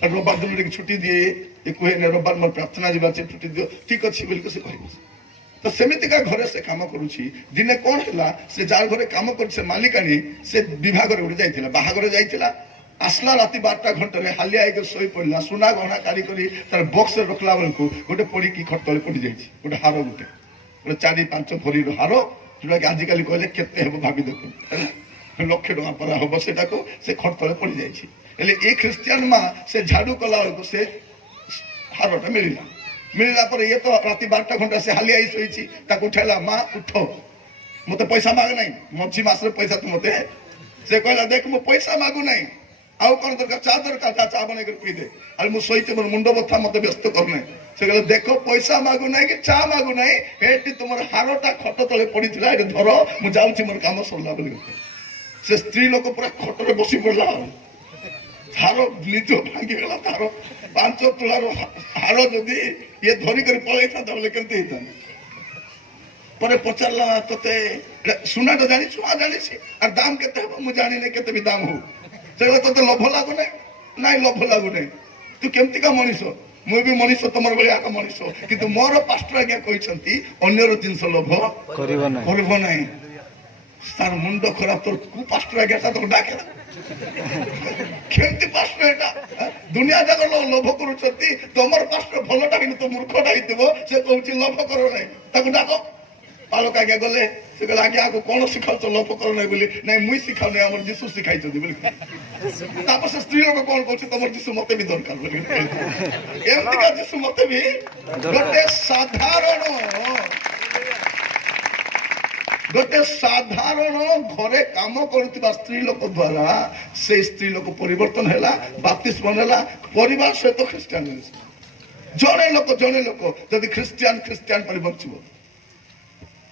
रविवार दिन छुट्टी दिए ये कहे रविवार मोर प्रार्थना जीवा छुट्टी दियो ठीक अच्छी बोल से कहबो तो सेमितिका घरे से काम करूची दिने कौन हैला से जार घरे काम कर से मालिकानी से विभाग रे उड़ जाइथिला बाहागर जाइथिला आसला राति 12टा घंटे रे हालिया के सोई पड़ला सुना गहना कारी करी तार बॉक्स रे रखला बेलको गोटे पड़ी की खटतले पड़ी जाइछि गोटे हारो गोटे 4-5 भरी रो हारो जोटा कि आजि काली कहले केते हेबो भाबी देखो लक्ष टका पर हबो सेटा को से खटतले पड़ी जाइछि एले ए क्रिश्चियन मा से झाड़ू कला को से हारोटा मिलला पर ये तो राति 12टा घंटा से हालिया ही सोईची ताको उठेला मां उठो मते पैसा माग नहीं मझी मास रे पैसा तू मते से कहला देख मो पैसा मागु नहीं आउ कोन दरकार चा बने कर पी दे अरे मु सोईते मोर मुंडो बथा मते व्यस्त करने से कहला देखो पैसा मागु नहीं कि चा मागु नहीं हेटी तुमर हारोटा खट तले पड़ीथिला ए धरो मु जाउची मोर काम सरला बोली से स्त्री लोक पूरा खट रे बसी पड़ला हारो निजो भांगी गला तारो 5 तुलार हारो जदी ये धरी कर पळै था तबले केनते हिता परे पचारला तते सुना तो जानी छुआ जानी छी और दाम केते हो मु जानी नै केते भी दाम हो सेला तते लोभ लागु नै लोभ लागु नै तू केमति का मनिसो मु भी मनिसो तमर बलिया का मनिसो किंतु मोर पास्टर आज्ञा कहिसंती अन्यर जिंस लोभ करबो नै सार मुंडो खराब तोर कु पास्टर आज्ञा ता तो डाकेला केमति पास्टर एटा दुनिया जाक लोभ करूछंती तमर पास्टर भलोटा कि तो मूर्खटा हितबो से कहउची लोभ करो नै ताको डाको पालक आगे गले से कहला आगे आको कोन सिखाउ तो लोभ करो नै बोली नै मुई सिखाउ नै हमर जीसु सिखाइ छथि बोली तापर स्त्री लोग कोन कहउची तमर जीसु मते भी दरकार बोली एमति का जीसु मते भी गोटे साधारण घरे काम करुवा स्त्री लोक द्वारा से स्त्री लोक परिवर्तन हैला बाप्तिस्म नेला परिवार सहित क्रिश्चियन जने लोक जदि क्रिश्चियन पर बंचिबो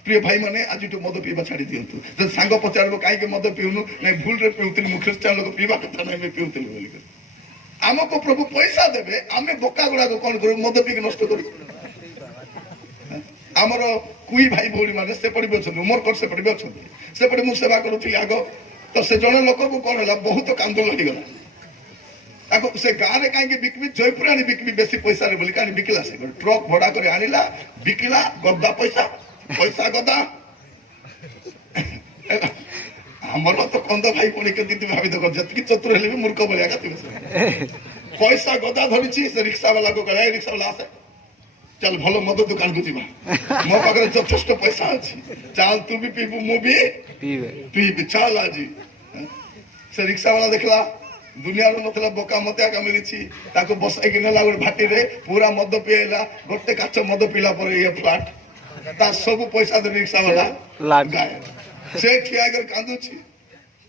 प्रिय भाई माने आज तो मद पीवा छाड़ी दियंतु जब सांग पचारबो काई के मद पीउनु नै भूल रे पीउतिल मु क्रिश्चियन लोक पीवा कथा नै मैं पीउतिल बोली हमको प्रभु पैसा देबे आमे बोका गुडा को कोन करू मद पी के नष्ट करू आमर कुई भाई भौणी माने से पड़ी अछन उमरकोट से पड़ी अछन से पड़ी मु सेवा करूथि आगो तो से जने लोक को कोन होला बहुत कांदो लगी गला ताको से गारे काई के बिकबी जयपुरानी बिकबी बेसी पैसा रे बोली कानी बिकला से ट्रक भड़ा करे आनिला बिकला गद्दा पैसा गद्दा हमर तो कंद भाई भौणी के दीदी भाभी देखो जतकी चतुर हेले भी मूर्ख बोलिया गाती पैसा गद्दा धरिछि से रिक्शा वाला को कहला रिक्शा वाला आसे चल भलो मद दुकान को जीवा मो पाखरे यथेष्ट पैसा अछि चल तू भी पीबू मु भी पीबे चल आजी से रिक्शा वाला देखला दुनिया रो नथला बोका मते का मिलिछि ताको बसाई के नेला गोटे भाटी रे पूरा मद पिएला गोटे काच मद पीला पर ये फ्लैट ता सब पैसा दे रिक्शा वाला लाग गाय से ठिया कर कांदुछि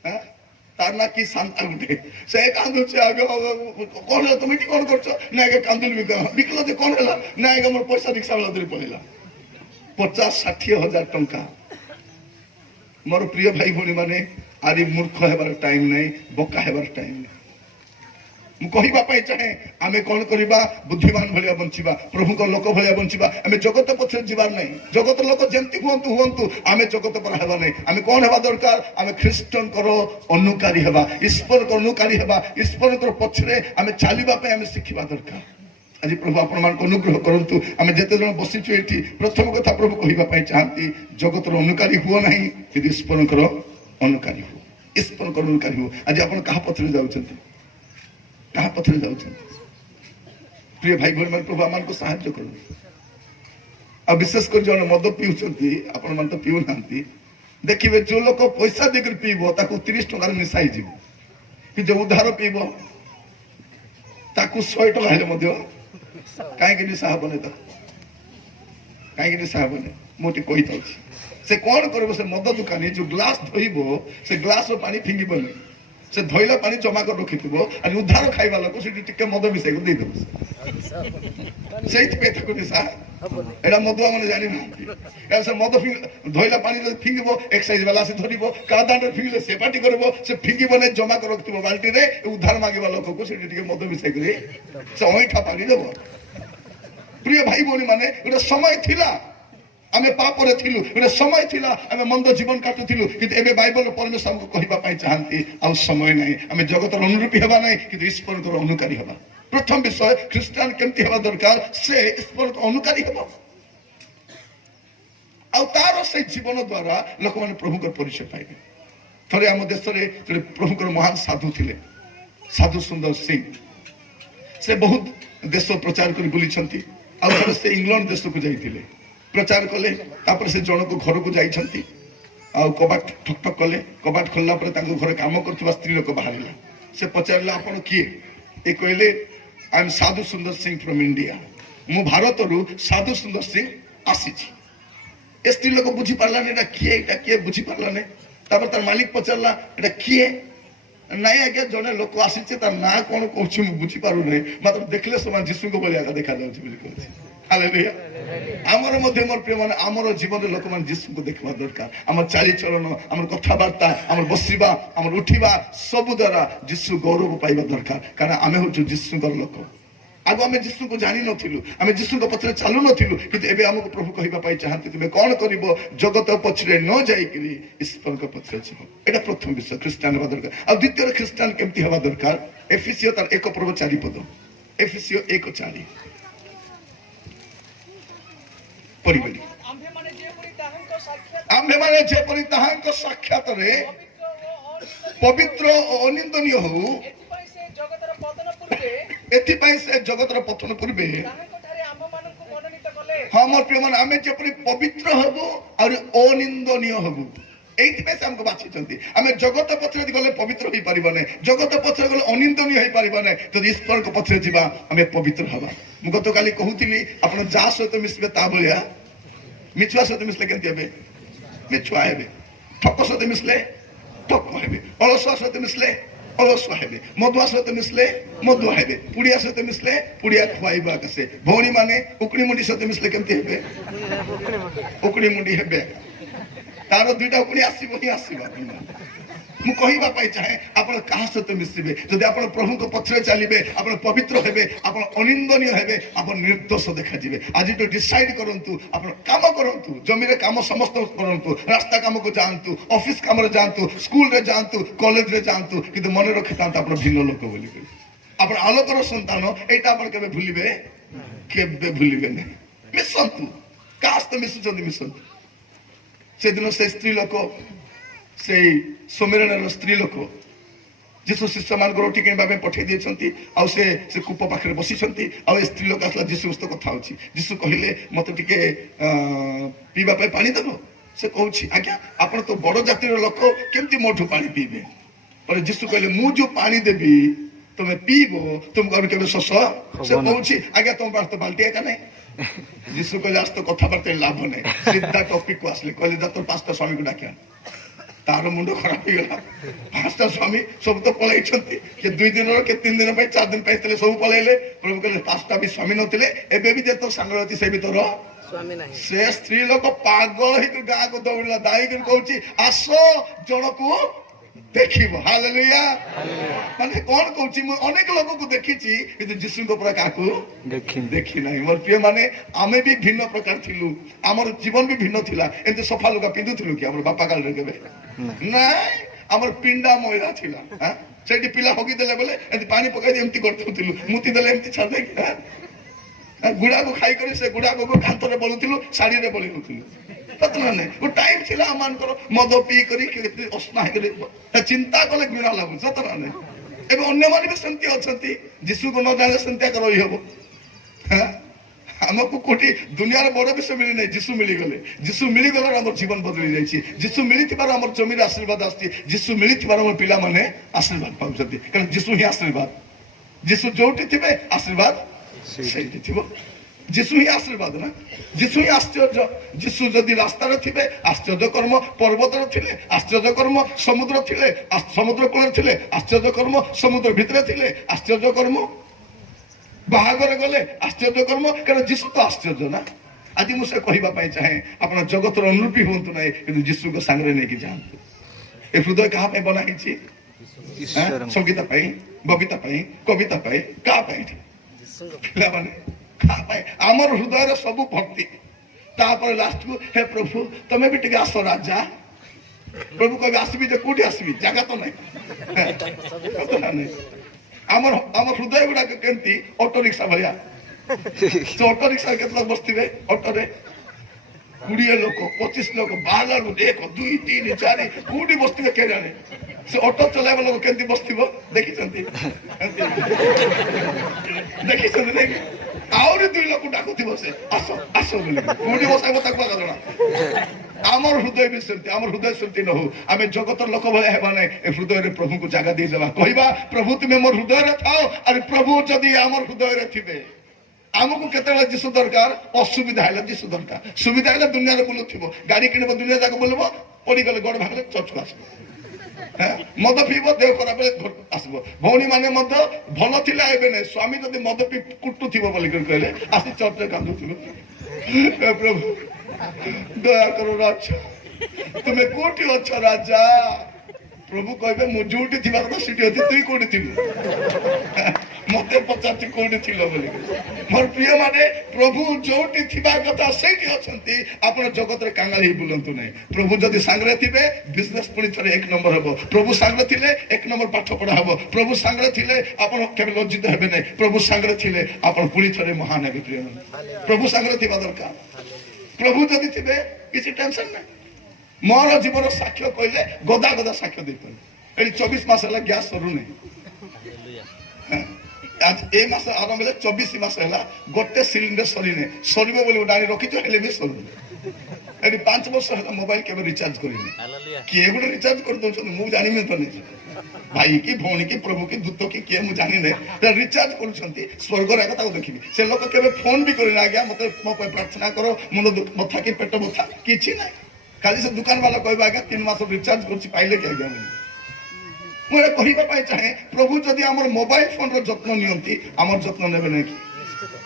तार ना कि शांता गुटे से कांदुचे आगे कौन है तुम कौन कर ना आगे कांदुल बिकल जे कौन है ना आगे मोर पैसा रिक्शा वाला धरी पड़ेगा 50-60 टंका मोर प्रिय भाई भौणी माने आदि मूर्ख हेबार टाइम नहीं बोका हेबार टाइम नहीं कहवाई चाहे आम कौन करवा बुद्धिमान भाया बंचा प्रभु को लोक भाया बंचा आम जगत पक्ष जीवार नहीं जगत लोक जमती हूँ हूँ आम जगत पर हेबा नहीं आम कौन हेबा दरकार आम ख्रीष्टन अनुकारी हेबा ईश्वर को अनुकारी हेबा ईश्वर पक्षरे आम चलवाई आम शिखा दरकार आज प्रभु आपण मान अनुग्रह करंतु आम जिते जन बसीचु ये प्रथम कथा प्रभु कहवाई चाहती जगत अनुकारी हुआ ना कि ईश्वर अनुकारी हो ईश्वर अनुकारी हो आज आप क्या पथरे जाऊँच क्या पथरे जाऊँ प्रिय भाई भाई मान प्रभु आम को साहाय्य कर विशेष कर जो मद पीउंट आपण मान तो पीऊ ना देखिए जो लोग पैसा देकर पीब 30 टंका निशाई जीव कि जो उधार पीब 100 टका कहीं निशा हेनी तो कहीं निशा हेनी मुझे कही था से कौन कर मद दुकानी जो ग्लास धोब से ग्लास पानी फिंगबनी से धोइला पानी जमा कर रखी और उधार खाइबा लोक से मद मिसाई दे देव से निशा एटा मदुआ मैंने जानी ना से मद धोइला पानी फिंगब एक्साइज वाला से धरब का दांड फिंगले से पार्टी करब से फिंगब नहीं जमा कर रखी बाल्टी रे उधार मांगे लोक को मद मिसाई से अईठा पानी देव प्रिय भाई भौणी माने गोटे समय थिला आम पापरे थिलु गोटे समय थिला आम मंद जीवन काटुथिलु किंतु एबे बाइबल परमेश्वर हमको कहबा पई चाहंती आ समय नहीं आम जगत अनुरूपी हेबा नहीं किंतु ईश्वर को अनुकारी हेबा प्रथम विषय ख्रीस्टान केमती हेबा दरकार से ईश्वर को अनुकारी हेबा आ तार से जीवन द्वारा लोक माने प्रभु को परिचय पाइबे थरे आम देश रे प्रभु को महान साधु थिले साधु सुंदर सिंह से बहुत देश प्रचार कर बुली छंती आ से इंग्लैंड देश को जाइतिले प्रचार कले तापर से जन को घर को जाइछंती आ कबाट ठक ठक कले कबाट खोलला पर तांको घर काम करथबा स्त्री लोक बाहरिला से पचारला आपण किए ए कहले आई एम साधु सुंदर सिंह फ्रॉम इंडिया मु भारत रु साधु सुंदर सिंह आसीछि ए स्त्री लोक बुझी पारला ने एटा किए बुझी पारला ने तापर तार मालिक पचारला एटा किए नाई आज्ञा जने लोक आसीछि तार ना कोन कहछि मु बुझी पारु नै मात्र देखले समान जीसु को बोलिया देखा जाउछि बोली कहछि हालेलुया आमर मध्य मोर प्रिय माने आमर जीवन लोक मान जीसु को देखवा दरकार आमर चाली चलन आमर कथाबार्ता आमर बसिबा आमर उठिबा सब द्वारा जीसु गौरव पाइबा दरकार कारण आमे होछु जीसु कर लोक आगो आमे जीसु को जानि नथिलु आमे जीसु को पछरे चालु नथिलु किंतु एबे हमको प्रभु कहिबा पाई चाहंती तुमे कोन करिवो जगत पछरे न जाई करी ईश्वर को पछरे छिबो एटा प्रथम विषय ख्रीस्टान हेबा दरकार आ द्वितीय ख्रीस्टान केमती हेबा दरकार एफिसियो तार 1 पर्व 4 पद एफिसियो 1:4 परिबेली आम्भे माने जेपरि ताहांक साक्षात रे पवित्र और अनिंदनीय हो एथि पई से जगतर पतन पूर्वे हां मोर प्रिय मन आमे जेपरि पवित्र हबो और अनिंदनीय हबो एथि पई से हमको बाछि चंती आमे जगत पथरे गले पवित्र होई परिबने जगत पथरे गले अनिंदनीय होई परिबने तो ईश्वर को पथरे जीवा आमे पवित्र हबा मु गत काली कहूतिली आपण जा सहित मिसबे ता भलिया मिछुआ सहित मिसले केंती हेबे मिछुआ हेबे ठक सहित मिसले ठक हेबे अलसुआ सहित मिसले अलसुआ हेबे मधुआ सहित मिसले मधुआ हेबे पुड़िया सहित मिसले पुड़िया खुआइबा कसे भौणी माने उकड़ी मुंडी सहित मिसले केंती हेबे उकड़ी मुंडी हेबे तार दुईटा उकड़ी आसीबो ही आसीबा मु कहिबा पाई चाहे आपण कहा सहित मिसिबे जदि आपण प्रभु को पथरे चलिबे आपण पवित्र हेबे आपण अनिंदनीय हेबे आपण निर्दोष देखा जिवे आज तो डिसाइड करंतु आपण काम करंतु जमी रे काम समस्त करंतु रास्ता काम को जानतु ऑफिस काम रे जानतु स्कूल रे जानतु कॉलेज रे जानतु किंतु मन रखितांत आपण भिन्न लोक बोली आपण आलोकर संतान एटा आपण केबे भूलिबे नै मिसंतु कास्त मिसुचंदी मिसंतु से दिन से स्त्री लोक से सोमेरन स्त्री लोक जीशु शिष्य मान रोटी किणवा पठे दिए से कूप पाखे बसी स्त्री लोक आसला जीशु सहित कथा होची जीशु कहले मत टिके पीवा पानी देव से कहूँ आज्ञा आप तो बड़ जातिर लोक केमती मोठू पानी पीबे पर जीशु कहले मु जो पानी देवी तुम्हें पीब तुमको के शोष से कहूँ आज्ञा तुम पास तो बाल्टी एका नहीं जीशु कहले आज तो कथबार्ता लाभ नहीं सीधा टॉपिक को आसले कहले जा तोर 5टा स्वामी को डाकिया तार मुंड खराब हो गला 5टा स्वामी सब तो पलैछंती के 2 दिन के 3 दिन 4 दिन पाइले सब पलैले प्रभु कहले 5टा भी स्वामी नथिले एबे भी जे तो सांग रहती से भी तोर स्वामी नाही से स्त्री लोक पागल ही गाँ को दौड़ला दाई कर कहूची आसो जनकू देखिबो हालेलुया माने कोन कहूची मु अनेक लोक को देखिची किंतु यीशु को पूरा काकू देखि नाही मोर प्रिय माने आमे भी भिन्न प्रकार थिलु हमर जीवन भी भिन्न थिला एते सफा लोका पिंदु थिलु कि हमर बापा काल रे केबे नाही हमर पिंडा मोइरा थिला हां सेठी पिला होगी देले बोले एते पानी पकाई एमती करथु थिलु मुती देले एमती छाड़ दे हां गुडा को खाई करे से गुडा को कांत रे बोलुथिलु साड़ी रे बोलुथिलु पतना नहीं वो टाइम थिला मान करो मद पी करी के अस्ना करे चिंता कले घृणा लागु सतना नहीं एबे अन्य माने भी संति अछंती यीशु को न जाने संत्या करो ही हबो हां हमको कोठी दुनिया रे बड़ विषय मिली नहीं यीशु मिली गले यीशु मिली गले हमर जीवन बदली जाई छी यीशु मिली थिबार हमर जमीर आशीर्वाद आस्ती यीशु मिली थिबार हमर पिला माने आशीर्वाद पाउछती कारण यीशु ही आशीर्वाद यीशु जोटी थिबे आशीर्वाद सेठी थिबो यीशु ही आशीर्वाद ना यीशु ही आश्चर्य यीशु जदि रास्ता रे थिबे आश्चर्य कर्म पर्वत रे थिले आश्चर्य कर्म समुद्र थिले समुद्र कूल थिले आश्चर्य कर्म समुद्र भितरे थिले आश्चर्य कर्म बाहागर गले आश्चर्य कर्म कारण यीशु तो आश्चर्य ना आज मुझे कहबा पई चाहे आपण जगत रो अनुरूपी होंतु नै किंतु यीशु को संगे नै कि जानतु ए हृदय कहा पे बना हिची संगीता पई बबिता पई कविता पई का पई पिला माने आमर हृदय सब भक्ति तापर लास्ट को हे प्रभु तमे भी टिके आसो राजा प्रभु कबे आसबी जे कोठी आसबी जगह तो नहीं आमर आमर हृदय गुडा केंती ऑटो रिक्शा भलिया तो ऑटो रिक्शा केतला बसतिबे ऑटो रे 20 लोक 25 लोक 12 लोक 1 2 3 4 कोठी बसतिबे के जाने से ऑटो चलावे लोक केंती बसतिबो देखि चंती देखि चंती नहीं आउरी 2 लोक डाकुथि बसे आसो आसो बोली कोठी बसाइबो ताको जणा आमर हृदय भी सेमती आमर हृदय सेमती न हो आमे जगतर लोक भले हेबा नै ए हृदय रे प्रभु को जागा दे देबा कहबा प्रभु तुमे मोर हृदय रे थाओ अरे प्रभु जदी आमर हृदय रे थिबे आमको केतेला जिसु दरकार असुविधा हैला जिसु दरकार सुविधा हैला दुनिया रे बुलुथिबो गाड़ी किनबो दुनिया जाके बोलबो पड़ी गले गड़ भागले चर्च आसबो मद पीबो देह खराब घर आसबो भौणी माने मद भल थिला एबे नै स्वामी जदी मद पी कुटुथिबो बोली कहले आसी चर्च रे कांदुथिबो प्रभु दया करो राजा तुम्हें कोठी अच्छा राजा प्रभु कहबे मु जोटी थिबा तो सिटी होती तुई कोठी थिबु मते पचाती कोठी थिलो बोली मोर प्रिय माने प्रभु जोटी थिबा कथा सेठी अछंती आपण जगत रे कांगाल ही बुलंतु नै प्रभु जदी सांगरे थिबे बिजनेस पुनी थरे 1 नंबर हबो प्रभु सांगरे थिले 1 नंबर पाठ पढा हबो प्रभु सांगरे थिले आपण केबे लज्जित हेबे नै प्रभु सांगरे थिले आपण पुनी थरे महान हेबे प्रिय प्रभु सांगरे थिबा दरकार प्रभु जदि थिबे किसी टेंशन नै मोर जीवन साक्ष्य कहले गदा गदा साक्ष्य दे पर 24 मास हला गैस सरू नै आज ए मास आरंभ भेले 24 मास हला गोटे सिलिंडर सरी नै सरीबे बोली डाणी रखि तो हेले भी सरू एडी 5 वर्ष हला मोबाइल केबे रिचार्ज करिनी हालेलुया के एगुडे रिचार्ज कर दो छ मु जानि में तो नै भाई की भौणी की प्रभु की दूत की के मु जानि नै रिचार्ज करूछंती स्वर्ग रे कथा देखिबी से लोक केबे फोन भी करिना आज्ञा मते मो प्रार्थना करो मुंड मथा की पेट मथा किछि नै खाली से दुकान वाला कहबा आज्ञा 3 मास रिचार्ज करछि पाइले के आज्ञा मोरे कहिबा पाई चाहे प्रभु जदी हमर मोबाइल फोन रो जत्न नियंती हमर जत्न नेबे नै कि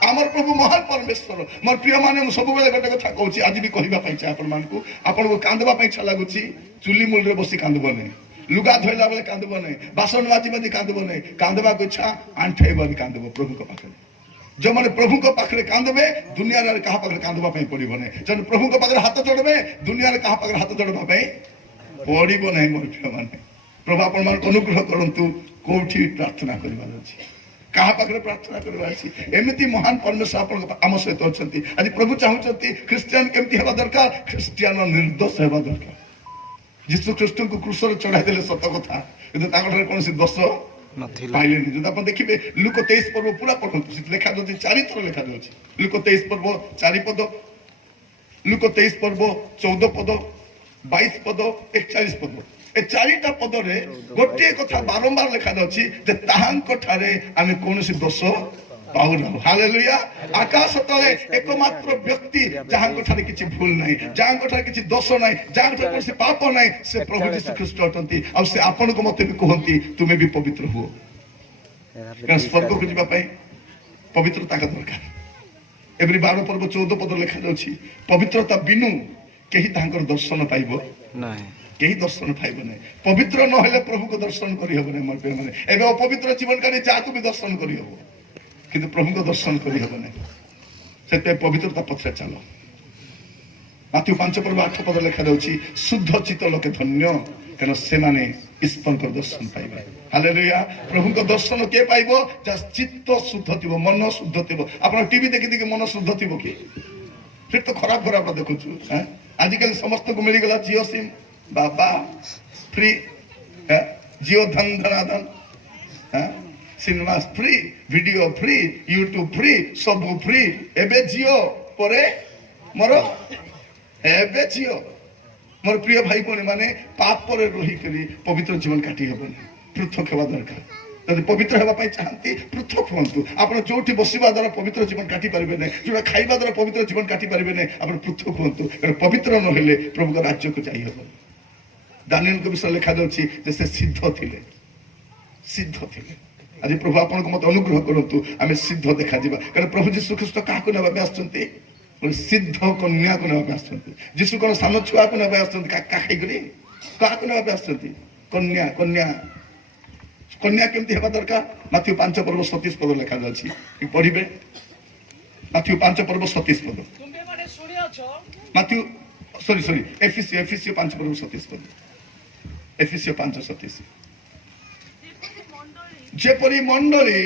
हमर प्रभु महान परमेश्वर मोर प्रिय माने सब बेले गटे कथा कहूची आज भी कहिबा पाई चाहे अपन मान को अपन को कांदबा पाई छला गुची चुली मूल रे बसी कांदबो नै लुगा धोइला बेले कांदबो नै बासन माजी मदी कांदबो नै कांदबा को इच्छा आंठेबा कांदबो प्रभु को पाखरे जो माने प्रभु को पाखरे कांदबे दुनिया रे कहा पाखरे कांदबा पाई पड़िबो नै जन प्रभु को पाखरे हाथ जोड़बे दुनिया रे कहा पाखरे हाथ जोड़बा पाई पड़िबो नै मोर प्रिय माने प्रभु अपन मान अनुग्रह करंतु कोठी प्रार्थना करबा अछि कहा पाखरे प्रार्थना करबा अछि एमिति महान परमेश्वर अपन आम सहित अछंती आज प्रभु चाहुचंती क्रिश्चियन केमति हेबा दरकार क्रिश्चियन निर्दोष हेबा दरकार यीशु ख्रीष्ट को क्रूस रे चढ़ाई देले सत कथा किंतु ताकर कोनसी दोष नथिला पाइले नि जदा अपन देखिबे लुक 23 पर्व पूरा पढंतु लेखा दछि 4 थर लेखा दछि लुक 23 पर्व 4 पद लुक 23 पर्व 14 पद 22 पद 41 पद ए 4टा पद रे गोटे कथा बारंबार लेखा दछि जे ताहांक ठारे आमे कोनसी दोष ପାଉନ। ହାଲେଲୁୟା। ଆକାଶ ତଳେ ଏକମାତ୍ର ବ୍ୟକ୍ତି ଯାହାଙ୍କ ଠାରେ କିଛି ଭୁଲ ନାହିଁ, ଯାହାଙ୍କ ଠାରେ କିଛି ଦୋଷ ନାହିଁ, ଯାହାଙ୍କ ଠାରେ କୌଣସି ପାପ ନାହିଁ, ସେ ପ୍ରଭୁ ଯୀଶୁ ଖ୍ରୀଷ୍ଟ ଅଟନ୍ତି। ଆଉ ସେ ଆପଣଙ୍କୁ ମତେ ବି କୁହନ୍ତି ତୁମେ ବି ପବିତ୍ର ହୁଅ। କାରଣ ସ୍ୱର୍ଗକୁ ଯିବା ପାଇଁ ପବିତ୍ରତା ଦରକାର। ଏଭଳି 12 ପର୍ବ 14 ପଦ ଲେଖାଯାଉଛି ପବିତ୍ରତା ବିନୁ କେହି ତାଙ୍କର ଦର୍ଶନ ପାଇବ ନାହିଁ, କେହି ଦର୍ଶନ ପାଇବ ନାହିଁ। ପବିତ୍ର ନହେଲେ ପ୍ରଭୁଙ୍କୁ ଦର୍ଶନ କରିହେବ ନାହିଁ। ମୋର ପ୍ରିୟମାନେ, ଏବେ ଅପବିତ୍ର ଜୀବନ କାଢି ଯାହାକୁ ବି ଦର୍ଶନ କରିହବ, କିନ୍ତୁ ପ୍ରଭୁଙ୍କ ଦର୍ଶନ କରିହେବ ନାହିଁ। ସେଥିପାଇଁ ପବିତ୍ରତା ପଛରେ ଚାଲ। ମାଥ୍ୟୁ 5 ପର୍ବ 8 ପଦ ଲେଖାଯାଉଛି ଶୁଦ୍ଧ ଚିତ୍ତ ଲୋକେ ଧନ୍ୟ, କାରଣ ସେମାନେ ଈଶ୍ୱରଙ୍କର ଦର୍ଶନ ପାଇବେ। ହାଲେଲୁୟା। ପ୍ରଭୁଙ୍କ ଦର୍ଶନ କିଏ ପାଇବ? ଯାହା ଚିତ୍ତ ଶୁଦ୍ଧ ଥିବ, ମନ ଶୁଦ୍ଧ ଥିବ। ଆପଣ ଟିଭି ଦେଖି ଦେଖି ମନ ଶୁଦ୍ଧ ଥିବ କି? ସେଠି ତ ଖରାପ ଖରାପ ଦେଖୁଛୁ। ଆଜିକାଲି ସମସ୍ତଙ୍କୁ ମିଳିଗଲା ଜିଓ ସିମ୍, ବାବା ଫ୍ରି, ଜିଓ ଧନ ଧନାଧନ, cinema free, video free, YouTube free, ସବୁ ଫ୍ରି। ଏବେ ଜିଓ ପରେ ମୋର ଏବେ ଝିଅ। ମୋର ପ୍ରିୟ ଭାଇ ଭଉଣୀ ମାନେ ପାପରେ ରହିକରି ପବିତ୍ର ଜୀବନ କାଟି ହେବନି, ପୃଥକ ହେବା ଦରକାର। ଯଦି ପବିତ୍ର ହେବା ପାଇଁ ଚାହାନ୍ତି ପୃଥକ ହୁଅନ୍ତୁ। ଆପଣ ଯୋଉଠି ବସିବା ଦ୍ୱାରା ପବିତ୍ର ଜୀବନ କାଟି ପାରିବେ ନାହିଁ, ଯୋଉଟା ଖାଇବା ଦ୍ୱାରା ପବିତ୍ର ଜୀବନ କାଟି ପାରିବେ ନାହିଁ, ଆପଣ ପୃଥକ ହୁଅନ୍ତୁ। କାରଣ ପବିତ୍ର ନହେଲେ ପ୍ରଭୁଙ୍କ ରାଜ୍ୟକୁ ଯାଇ ହେବନି। ଦାନିଏଲଙ୍କ ବିଷୟରେ ଲେଖାଯାଉଛି ଯେ ସେ ସିଦ୍ଧ ଥିଲେ, ସିଦ୍ଧ ଥିଲେ। ଆଜି ପ୍ରଭୁ ଆପଣଙ୍କୁ ମତେ ଅନୁଗ୍ରହ କରନ୍ତୁ ଆମେ ସିଦ୍ଧ ଦେଖାଯିବା। କାରଣ ପ୍ରଭୁ ଯୀଶୁ ଖ୍ରୀଷ୍ଟ କାହାକୁ ନେବା ପାଇଁ ଆସୁଛନ୍ତି? ସିଦ୍ଧ କନ୍ୟାକୁ ନେବା ପାଇଁ ଆସୁଛନ୍ତି। ଯୀଶୁ କଣ ସାନ ଛୁଆକୁ ନେବା ପାଇଁ ଆସୁଛନ୍ତି? କାକା ଖାଇକରି କାହାକୁ ନେବା ପାଇଁ ଆସୁଛନ୍ତି? କନ୍ୟା। କନ୍ୟା କନ୍ୟା କେମିତି ହେବା ଦରକାର? ମାଥ୍ୟୁ 5 ପର୍ବ 37 ପଦ ଲେଖାଯାଉଛି, ପଢିବେ। ମାଥ୍ୟୁ 5 ପର୍ବ 37 ପଦ। ମାଥ୍ୟୁ ଏଫେସିୟ 5 ପର୍ବ 37 ପଦ। ଏଫେସିୟ 5:37। ଯେପରି ମଣ୍ଡଳୀ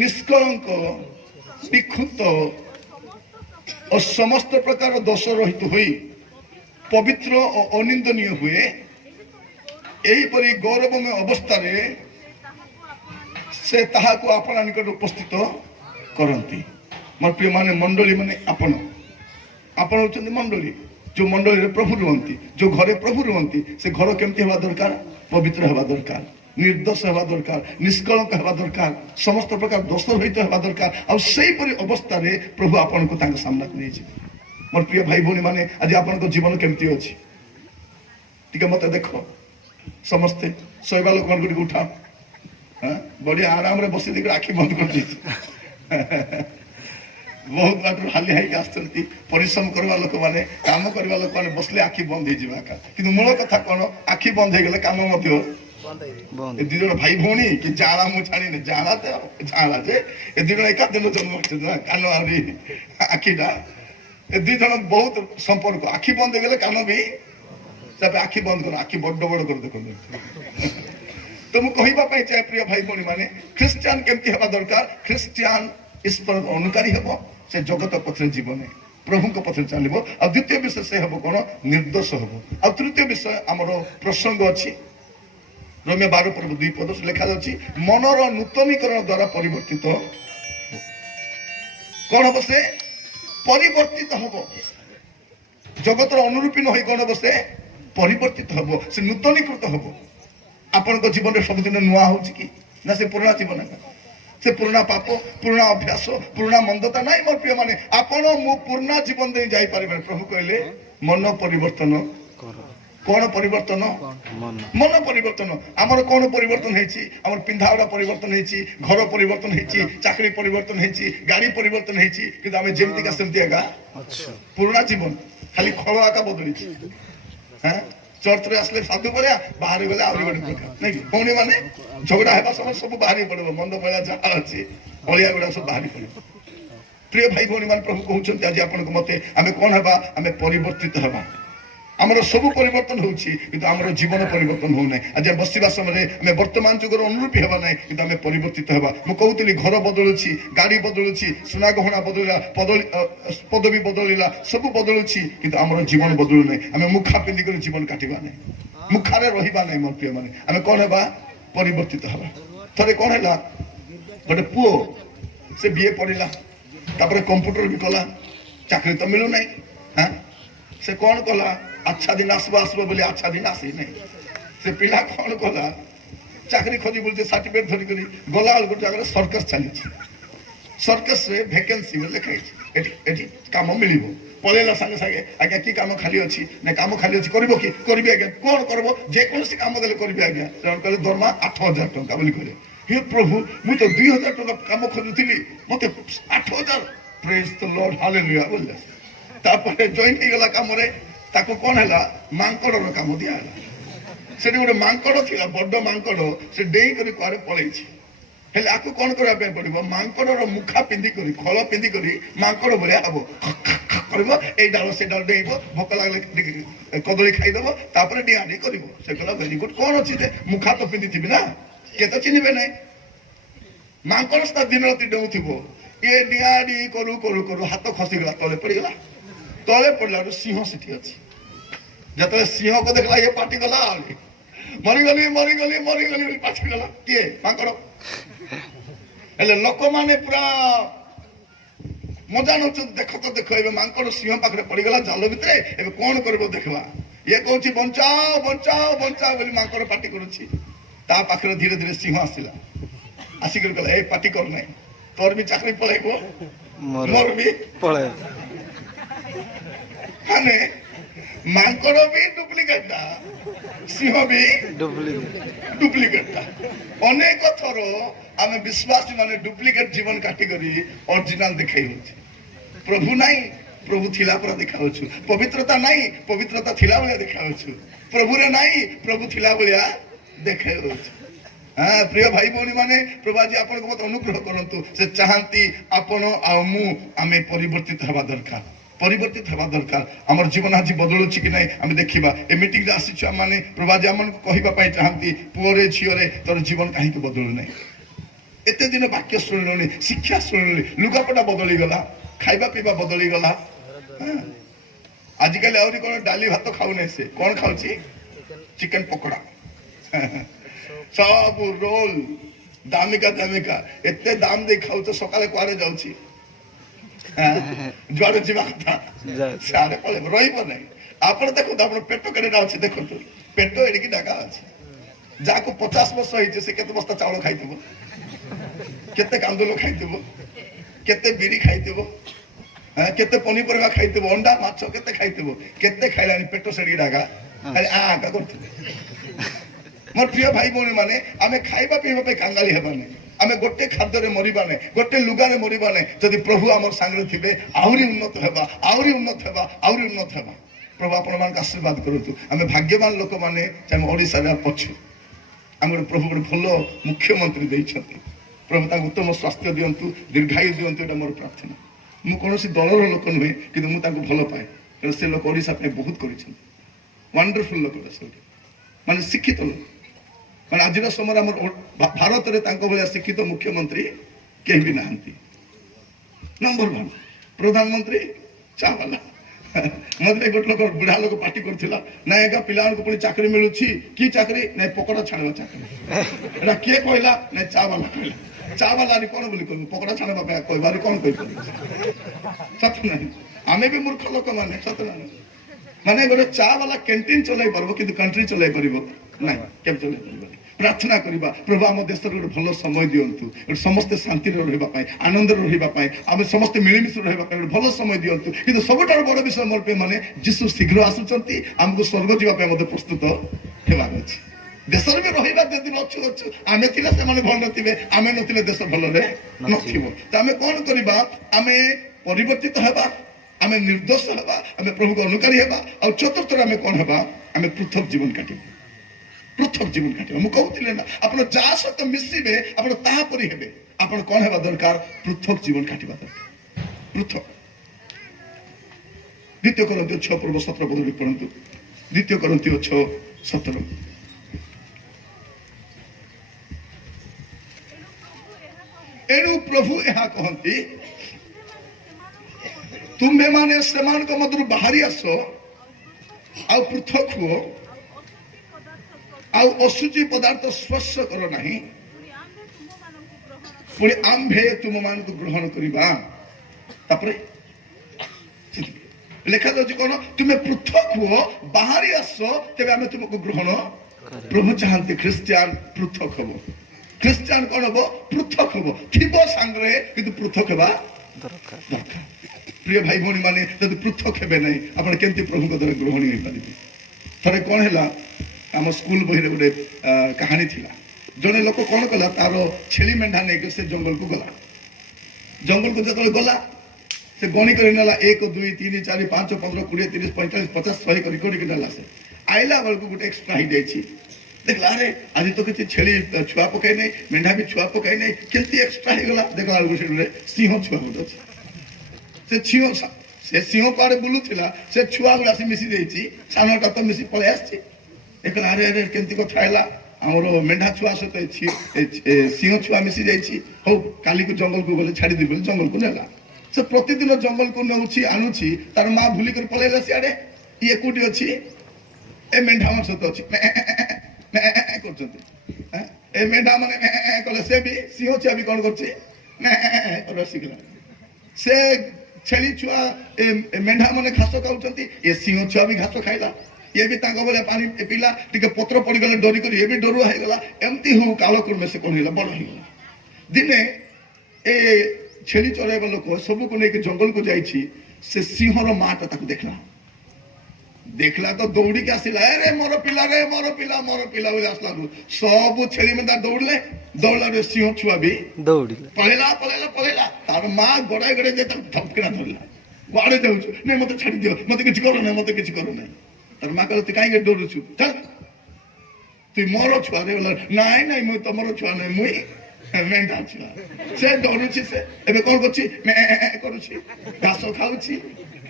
ନିଷ୍କଳଙ୍କ, ବିକ୍ଷୁବ୍ଧ ଓ ସମସ୍ତ ପ୍ରକାର ଦୋଷ ରହିତ ହୋଇ ପବିତ୍ର ଓ ଅନିନ୍ଦନୀୟ ହୁଏ, ଏହିପରି ଗୌରବମୟ ଅବସ୍ଥାରେ ସେ ତାହାକୁ ଆପଣା ନିକଟରେ ଉପସ୍ଥିତ କରନ୍ତି। ମୋର ପ୍ରିୟ ମାନେ, ମଣ୍ଡଳୀ ମାନେ ଆପଣ ହଉଛନ୍ତି ମଣ୍ଡଳୀ। ଯୋଉ ମଣ୍ଡଳୀରେ ପ୍ରଭୁ ରୁହନ୍ତି, ଯୋଉ ଘରେ ପ୍ରଭୁ ରୁହନ୍ତି, ସେ ଘର କେମିତି ହେବା ଦରକାର? ପବିତ୍ର ହେବା ଦରକାର, ନିର୍ଦ୍ଦୋଷ ହେବା ଦରକାର, ନିଷ୍କଳଙ୍କ ହେବା ଦରକାର, ସମସ୍ତ ପ୍ରକାର ଦୋଷ ରହିତ ହେବା ଦରକାର। ଆଉ ସେଇପରି ଅବସ୍ଥାରେ ପ୍ରଭୁ ଆପଣଙ୍କୁ ତାଙ୍କ ସାମ୍ନାକୁ ନେଇଯିବେ। ମୋର ପ୍ରିୟ ଭାଇ ଭଉଣୀ ମାନେ, ଆଜି ଆପଣଙ୍କ ଜୀବନ କେମିତି ଅଛି ଟିକେ ମତେ ଦେଖ। ସମସ୍ତେ ଶୋଇବା ଲୋକମାନଙ୍କୁ ଟିକେ ଉଠାଅ, ବଢିଆ ଆରାମରେ ବସି ଦେଇକି ଆଖି ବନ୍ଦ କରିଦେଇଛି। ବହୁତ ବାଟରୁ ହାଲିଆ ହେଇକି ଆସିଛନ୍ତି। ପରିଶ୍ରମ କରିବା ଲୋକମାନେ, କାମ କରିବା ଲୋକମାନେ ବସିଲେ ଆଖି ବନ୍ଦ ହେଇଯିବ ଆକା। କିନ୍ତୁ ମୂଳ କଥା କଣ? ଆଖି ବନ୍ଦ ହେଇଗଲେ କାମ ମଧ୍ୟ। ଏ ଦି ଜଣ ଭାଇ ଭଉଣୀ କି ଜାଳା, ମୁଁ ଜାଣିନି, ଜାଳା ଯେ ଏ ଦି ଜଣ ଏକା ଦିନ ଜନ୍ମ ହେଇଛନ୍ତି ନା, କାନ ଆହୁରି ଆଖିଟା। ଏ ଦି ଜଣ ବହୁତ ସମ୍ପର୍କ। ଆଖି ବନ୍ଦ ହେଇଗଲେ କାନ ବି। ଆଖି ବନ୍ଦ କର, ଆଖି ବଡ ବଡ କରି ଦେଖନ୍ତୁ। ତ ମୁଁ କହିବା ପାଇଁ ଚାହେଁ ପ୍ରିୟ ଭାଇ ଭଉଣୀ ମାନେ, ଖ୍ରୀଷ୍ଟିଆନ କେମିତି ହେବା ଦରକାର? ଖ୍ରୀଷ୍ଟିଆନ ଈଶ୍ୱର ଅନୁକାରୀ ହେବ, ସେ ଜଗତ ପଥରେ ଯିବ ନାହିଁ, ପ୍ରଭୁଙ୍କ ପଥରେ ଚାଲିବ। ଆଉ ଦ୍ୱିତୀୟ ବିଷୟ ସେ ହେବ କଣ? ନିର୍ଦ୍ଦୋଷ ହେବ। ଆଉ ତୃତୀୟ ବିଷୟ ଆମର ପ୍ରସଙ୍ଗ ଅଛି ରୋମିଓ 12 ପର୍ବ 2 ପଦ ଲେଖାଯାଉଛି ମନର ନୂତନୀକରଣ ଦ୍ୱାରା ପରିବର୍ତ୍ତିତ। କଣ ହବ? ସେ ପରିବର୍ତ୍ତିତ ହବ। ଜଗତର ଅନୁରୂପୀ ନ ହୋଇ କଣ ହବ? ସେ ପରିବର୍ତ୍ତିତ ହବ, ସେ ନୂତନୀକୃତ ହବ। ଆପଣଙ୍କ ଜୀବନରେ ସବୁଦିନ ନୂଆ ହଉଛି କି? ନା ସେ ପୁରୁଣା ଜୀବନ? ସେ ପୁରୁଣା ପାପ, ପୁରୁଣା ଅଭ୍ୟାସ, ପୁରୁଣା ମନ୍ଦତା ନାହିଁ। ମୋର ପ୍ରିୟ ମାନେ, ଆପଣ ମୁଁ ପୁରୁଣା ଜୀବନ ଦେଇ ଯାଇପାରିବେ। ପ୍ରଭୁ କହିଲେ ମନ ପରିବର୍ତ୍ତନ କର। କଣ ପରିବର୍ତ୍ତନ? ମନ ପରିବର୍ତ୍ତନ। ଆମର କଣ ପରିବର୍ତ୍ତନ ହେଇଛି? ଆମର ପିନ୍ଧା ଗୁଡା ପରିବର୍ତ୍ତନ ହେଇଛି, ଘର ପରିବର୍ତ୍ତନ ହେଇଛି, ଚାକିରି ପରିବର୍ତ୍ତନ ହେଇଛି, ଗାଡି ପରିବର୍ତ୍ତନ ହେଇଛି, କିନ୍ତୁ ଆମେ ଯେମିତିକା ସେମିତି ଏକା। ପୁରୁଣା ଜୀବନ ଖାଲି ଖଳ ଆକା ବଦଳିଛି। ଚର୍ଚ୍ଚରେ ଆସିଲେ ସାଧୁ ଭଳିଆ, ବାହାରେ ଗଲେ ଆହୁରି ଗୋଟେ ପ୍ରକାର, ନାଇଁ କି? ଭଉଣୀ ମାନେ ଝଗଡା ହେବା ସମୟ ସବୁ ବାହାରି ପଡିବ, ମନ୍ଦ ଭଳିଆ ଯାହା ଅଛି ଅଳିଆ ଗୁଡା ସବୁ ବାହାରି ପଡିବ। ପ୍ରିୟ ଭାଇ ଭଉଣୀ ମାନେ, ପ୍ରଭୁ କହୁଛନ୍ତି ଆଜି ଆପଣଙ୍କୁ ମତେ, ଆମେ କଣ ହେବା? ଆମେ ପରିବର୍ତ୍ତିତ ହେବା। ଆମର ସବୁ ପରିବର୍ତ୍ତନ ହଉଛି, କିନ୍ତୁ ଆମର ଜୀବନ ପରିବର୍ତ୍ତନ ହଉନାହିଁ। ଆଜି ବସିବା ସମୟରେ ଆମେ ବର୍ତ୍ତମାନ ଯୁଗର ଅନୁରୂପୀ ହେବା ନାହିଁ, କିନ୍ତୁ ଆମେ ପରିବର୍ତ୍ତିତ ହେବା। ମୁଁ କହୁଥିଲି ଘର ବଦଳୁଛି, ଗାଡି ବଦଳୁଛି, ସୁନା ଗହଣା ବଦଳିଲା, ପଦବୀ ବଦଳିଲା, ସବୁ ବଦଳୁଛି, କିନ୍ତୁ ଆମର ଜୀବନ ବଦଳୁ ନାହିଁ। ଆମେ ମୁଖା ପିନ୍ଧିକରି ଜୀବନ କାଟିବା ନାହିଁ, ମୁଖାରେ ରହିବା ନାହିଁ। ମୋର ପ୍ରିୟ ମାନେ, ଆମେ କଣ ହେବା? ପରିବର୍ତ୍ତିତ ହେବା। ଥରେ କଣ ହେଲା, ଗୋଟେ ପୁଅ ସେ ବିଏ ପଢିଲା, ତାପରେ କମ୍ପ୍ୟୁଟର ବି କଲା, ଚାକିରି ତ ମିଳୁନାହିଁ। ସେ କଣ କଲା? ଆଚ୍ଛା ଦିନ ଆସିବ ଆସିବ ବୋଲି ଆଚ୍ଛା ଦିନ ଆସିନାହିଁ। ସେ ପିଲା କଣ କଲା? ଚାକିରି ଖୋଜି ବୁଲୁଛି, ସାର୍ଟିଫିକେଟ ଧରିକରି ଗଲା ବେଳକୁ ଗୋଟେ ଜାଗାରେ ସର୍କସ ଚାଲିଛି। सर्कस रे वैकेंसी लिखाई एटी काम मिलिबो पलेला संगे संगे आज्ञा की काम खाली अछि ना काम खाली अछि करबो कि करबी आज्ञा कोन करबो जे कोनसी काम देले करबी आज्ञा जण कहले दरमा 8000 टका बोली कहले हे प्रभु मु तो 2000 टका काम खोजुतिली मते 8000 प्रेज द लॉर्ड हालेलुया बोले तापर जॉइन हे गला काम रे ताको कोन हला मांकड़ रो काम दिया हला से गोटे मांकड़ थिला बड्ड मांकड़ से डेई करी कुआरे पळैछि हेले आकु कोन करबा पे पड़िबो मांकड़ रो मुखा पिंदी करी खळ पिंदी करी मांकड़ भलिया हबो करबो ए डाल से डाल देबो भोक लागले कदली खाइ देबो तापर डियानी करबो से कहला वेरी गुड कोन अछि जे मुखा तो पिंदी थिबि ना के तो चिनिबे नै मांकड़ sta दिन राति डौथिबो ए डियानी करू करू करू हाथ खसी गला तले पड़ी गला तले पड़ला सिंह सेठी अछि जतले सिंह को देखला ये पाटी गला मरी गली पाछी गला के मांकड़ हेले लोक माने पूरा मजा नौच देख तो देख ए मांकड़ सिंह पाखरे पड़ी गला जाल भितरे एबे कोन करबो देखबा ये कहूची बंचाओ बंचाओ बंचाओ बोली मांकड़ पाटी करूची ता पाखरे धीरे धीरे सिंह आसिला आसी कर कहला ए पाटी कर नै तोर भी चाकरी पळेबो मोर भी पळे हाने मांकड़ भी डुप्लीकेट दा सिंह भी डुप्लीकेट दा अनेक थर आमे विश्वासी माने डुप्लीकेट जीवन काटी करी ओरिजिनल देखाई होची प्रभु नाही प्रभु थिला पर देखाउछु पवित्रता नाही पवित्रता थिला बलिया देखाउछु प्रभु रे नाही प्रभु थिला बलिया देखाउछु हां प्रिय भाई भौणी माने प्रभुजी आपन को बहुत अनुग्रह करंतु से चाहंती आपन आ मु आमे परिवर्तित हवा दरकार परिवर्तित हवा दरकार हमर जीवन आज बदलुछि कि नै हम देखिबा ए मीटिंग रे आसी छ माने प्रभुजी हमन को कहिबा पाई चाहंती पुरे झियोरे तोर जीवन काहे के बदलु नै एते दिन वाक्य सुनलनी शिक्षा सुनलनी लुगापटा बदली गला खाइबा पीबा बदली गला आज कल आउरी कोन डाली भात खाउ नै से कोन खाउची चिकन पकोड़ा सब रोल दामिका एते दाम दे खाउ तो सकाले कुआरे जाउची जुआड़े जीवा कथा सारे पळे रहिबो नै आपण देखो आपण पेट करेडा अछि देखो तो पेट एडिकी डाका अछि जाको 50 वर्ष होइছে से केते बस्ता चावल खाइतबो केते कांदुलो खाइतबो केते बिरी खाइतबो केते पनीपरिया खाइतबो अंडा माछ केते खाइतबो केते खाइलानी पेट सेडी डाका अरे आ का करथि मोर प्रिय भाई भौणी माने आमे खाइबा पीबा पे कांगाली हेबानी आमे गोटे खाद्य रे मरिबा नै गोटे लुगा रे मरिबा नै जदि प्रभु हमर संगे थिबे आउरी उन्नत हेबा आउरी उन्नत हेबा आउरी उन्नत हेबा प्रभु आपण मान आशीर्वाद करतु आमे भाग्यवान लोक माने हम ओडिसा रे पछु हमर प्रभु बड़ भलो मुख्यमंत्री दै छथि प्रभु ता उत्तम स्वास्थ्य दियंतु दीर्घायु दियंतु एटा मोर प्रार्थना मु कोनोसी दलर लोक नहे किंतु मु ताको भलो पाए कारण से लोक ओडिसा पे बहुत करिछन वंडरफुल लोक दे माने शिक्षित लोक माने आज समय भारत रे तांको भलिया शिक्षित मुख्यमंत्री के भी नाहंती नंबर 1 प्रधानमंत्री चावला मधे गोट लोक बुढ़ा लोक पार्टी करथिला ना एका पिलान को पुनी चाकरी मिलुछि की चाकरी नै पकोड़ा छाणवा चाकरी एना के कहला नै चावला कहला चावला रे कोन बोली कोन पकोड़ा छाणवा पे कहबार कोन कहि सत नहीं आमे भी मूर्ख लोक माने सत नहीं माने गोटे चा वाला कैंटीन चलाई परबो किंतु कंट्री चलाई परिबो नै केम चलाई परिबो प्रार्थना करिबा प्रभु हम देश रे भलो समय दियंतु समस्त शांति रे रहबा पाए आनंद रे रहबा पाए हम समस्त मिलिमिस रहबा पाए भलो समय दियंतु किंतु सबटार बड़ विषय मोर पे माने जिसु शीघ्र आसुचंती हमको स्वर्ग जीवा पे मते प्रस्तुत हेबा अछि देश रे रहबा जे दिन अछि आमे थिला से माने भल नथिबे आमे नथिले देश भल रे नथिबो त आमे कोन करिबा आमे परिवर्तित हेबा आमे निर्दोष हेबा आमे प्रभु को अनुकारी हेबा और चतुर्थ आमे कोन हेबा आमे पृथक जीवन काटिबा पृथक जीवन काटिबा मु कहउतिले ना आपण जा सत मिसिबे आपण ता परि हेबे आपण कोन हेबा दरकार पृथक जीवन काटिबा दरकार पृथक द्वितीय कोरिन्थियो 6 पूर्व 17 पद पढन्तु द्वितीय कोरिन्थियो 6:17 एनु प्रभु यहा कहंती तुम्हें माने समान को मधुर बाहरी आसो आ पृथक हो आ असुचि पदार्थ स्पर्श करो नहीं पुणी आंभे तुम मान को ग्रहण करिबा तापरे लेखा जाउची कोन तुम्हें पृथक हो बाहरी आसो तबे हमें तुमको ग्रहण प्रभु चाहते क्रिश्चियन पृथक हो ଖ୍ରୀଷ୍ଟିଆନ କଣ ହବ? ପୃଥକ ହବ। ଥିବ ସାଙ୍ଗରେ କିନ୍ତୁ ପୃଥକ ହେବା ଦରକାର। ପ୍ରିୟ ଭାଇ ଭଉଣୀ ମାନେ ଯଦି ପୃଥକ ହେବେ ନାହିଁ ଆପଣ କେମିତି ପ୍ରଭୁଙ୍କ ଦ୍ୱାରା ଗ୍ରହଣୀୟ ହେଇପାରିବେ? ଥରେ କଣ ହେଲା, ଆମ ସ୍କୁଲ ବହିରେ ଗୋଟେ କାହାଣୀ ଥିଲା। ଜଣେ ଲୋକ କଣ କଲା, ତାର ଛେଳି ମେଣ୍ଢା ନେଇକି ସେ ଜଙ୍ଗଲକୁ ଗଲା। ଜଙ୍ଗଲକୁ ଯେତେବେଳେ ଗଲା ସେ ଗଣି କରି ନେଲା 1 2 3 4 5 15 20 30 45 50 100 କରି କରିକି ନେଲା। ସେ ଆଇଲା ବେଳକୁ ଗୋଟେ ଏକ୍ସଟ୍ରା ହେଇଯାଇଛି। ଦେଖିଲା ଆରେ ଆଜି ତ କିଛି ଛେଳି ଛୁଆ ପକାଇ ନାହିଁ, ମେଣ୍ଢା ବି ଛୁଆ ପକାଇ ନାହିଁ, କେମିତି ଏକ୍ସଟ୍ରା ହେଇଗଲା? ଦେଖିଲା ବେଳକୁ ସେଠି ସିଂହ ଛୁଆ ଗୋଟେ ଅଛି। ସେ ସିଂହ କୁଆଡେ ବୁଲୁଥିଲା, ସେ ଛୁଆ ଗୁଡା ଆସି ମିଶି ଦେଇଛି, ସାନଟା ତ ମିଶି ପଳେଇ ଆସିଛି। ଦେଖିଲା ଆରେ ଆରେ କେମିତି କଥା ହେଲା, ଆମର ମେଣ୍ଢା ଛୁଆ ସହିତ ସିଂହ ଛୁଆ ମିଶି ଯାଇଛି। ହଉ କାଲିକୁ ଜଙ୍ଗଲକୁ ଗଲେ ଛାଡ଼ିଦେବି ବୋଲି ଜଙ୍ଗଲକୁ ନେଲା। ସେ ପ୍ରତିଦିନ ଜଙ୍ଗଲକୁ ନେଉଛି ଆଣୁଛି, ତାର ମା ଭୁଲିକରି ପଳେଇଲା ସିଆଡେ। ଇଏ କୋଉଠି ଅଛି? ଏ ମେଣ୍ଢା ମାନଙ୍କ ସହିତ ଅଛି, କରୁଛନ୍ତି। ଏ ମେଣ୍ଢା ମାନେ କଲେ, ସେ ବି ସିଂହ ଛୁଆ ବି କଣ କରୁଛି? ଶିଖିଲା। ସେ ଛେଳି ଛୁଆ ମେଣ୍ଢା ମାନେ ଘାସ ଖାଉଛନ୍ତି, ଏ ସିଂହ ଛୁଆ ବି ଘାସ ଖାଇଲା। ଇଏ ବି ତାଙ୍କ ଭଳିଆ ପାଣି ପିଇଲା, ଟିକେ ପତ୍ର ପଡିଗଲେ ଡରିକରି ଏ ବି ଡରୁଆ ହେଇଗଲା। ଏମିତି ହଉ କାଳକ୍ରମେ ସେ କଣ ହେଇଗଲା, ବଡ ହେଇଗଲା। ଦିନେ ଏ ଛେଳି ଚରାଇବା ଲୋକ ସବୁକୁ ନେଇକି ଜଙ୍ଗଲକୁ ଯାଇଛି। ସେ ସିଂହର ମାଟା ତାକୁ ଦେଖିଲା ତ ଦୌଡ଼ିକି ଆସିଲା, ଆରେ ମୋର ପିଲା ରେ, ମୋର ପିଲା ବୋଲି ଆସିଲା। ସବୁ ଛେଳି ମେଣ୍ଢା ଦୌଡ଼ିଲା ସିଂହ ଛୁଆ ବି ପଳେଇଲା। ତାର ମା ଗଡାଇ ଯେ ତାକୁ ଧପକିନା ଧରିଲା। କୁଆଡେ ଯାଉଛୁ? ନାଇଁ ମତେ ଛାଡି ଦିଅ, ମତେ କିଛି କର ନାହିଁ। ତାର ମା କହିଲା, ତୁ କାହିଁକି ଡରୁଛୁ? ଚାଲ, ତୁଇ ମୋର ଛୁଆ ରେ। ନାଇଁ ମୁଁ ତମର ଛୁଆ ନାହିଁ, ମୁଇଁ ମେଣ୍ଢା ଛୁଆ। ସେ ଡରୁଛି। ସେ ଏବେ କଣ କରୁଛି? କରୁଛି, ଘାସ ଖାଉଛି,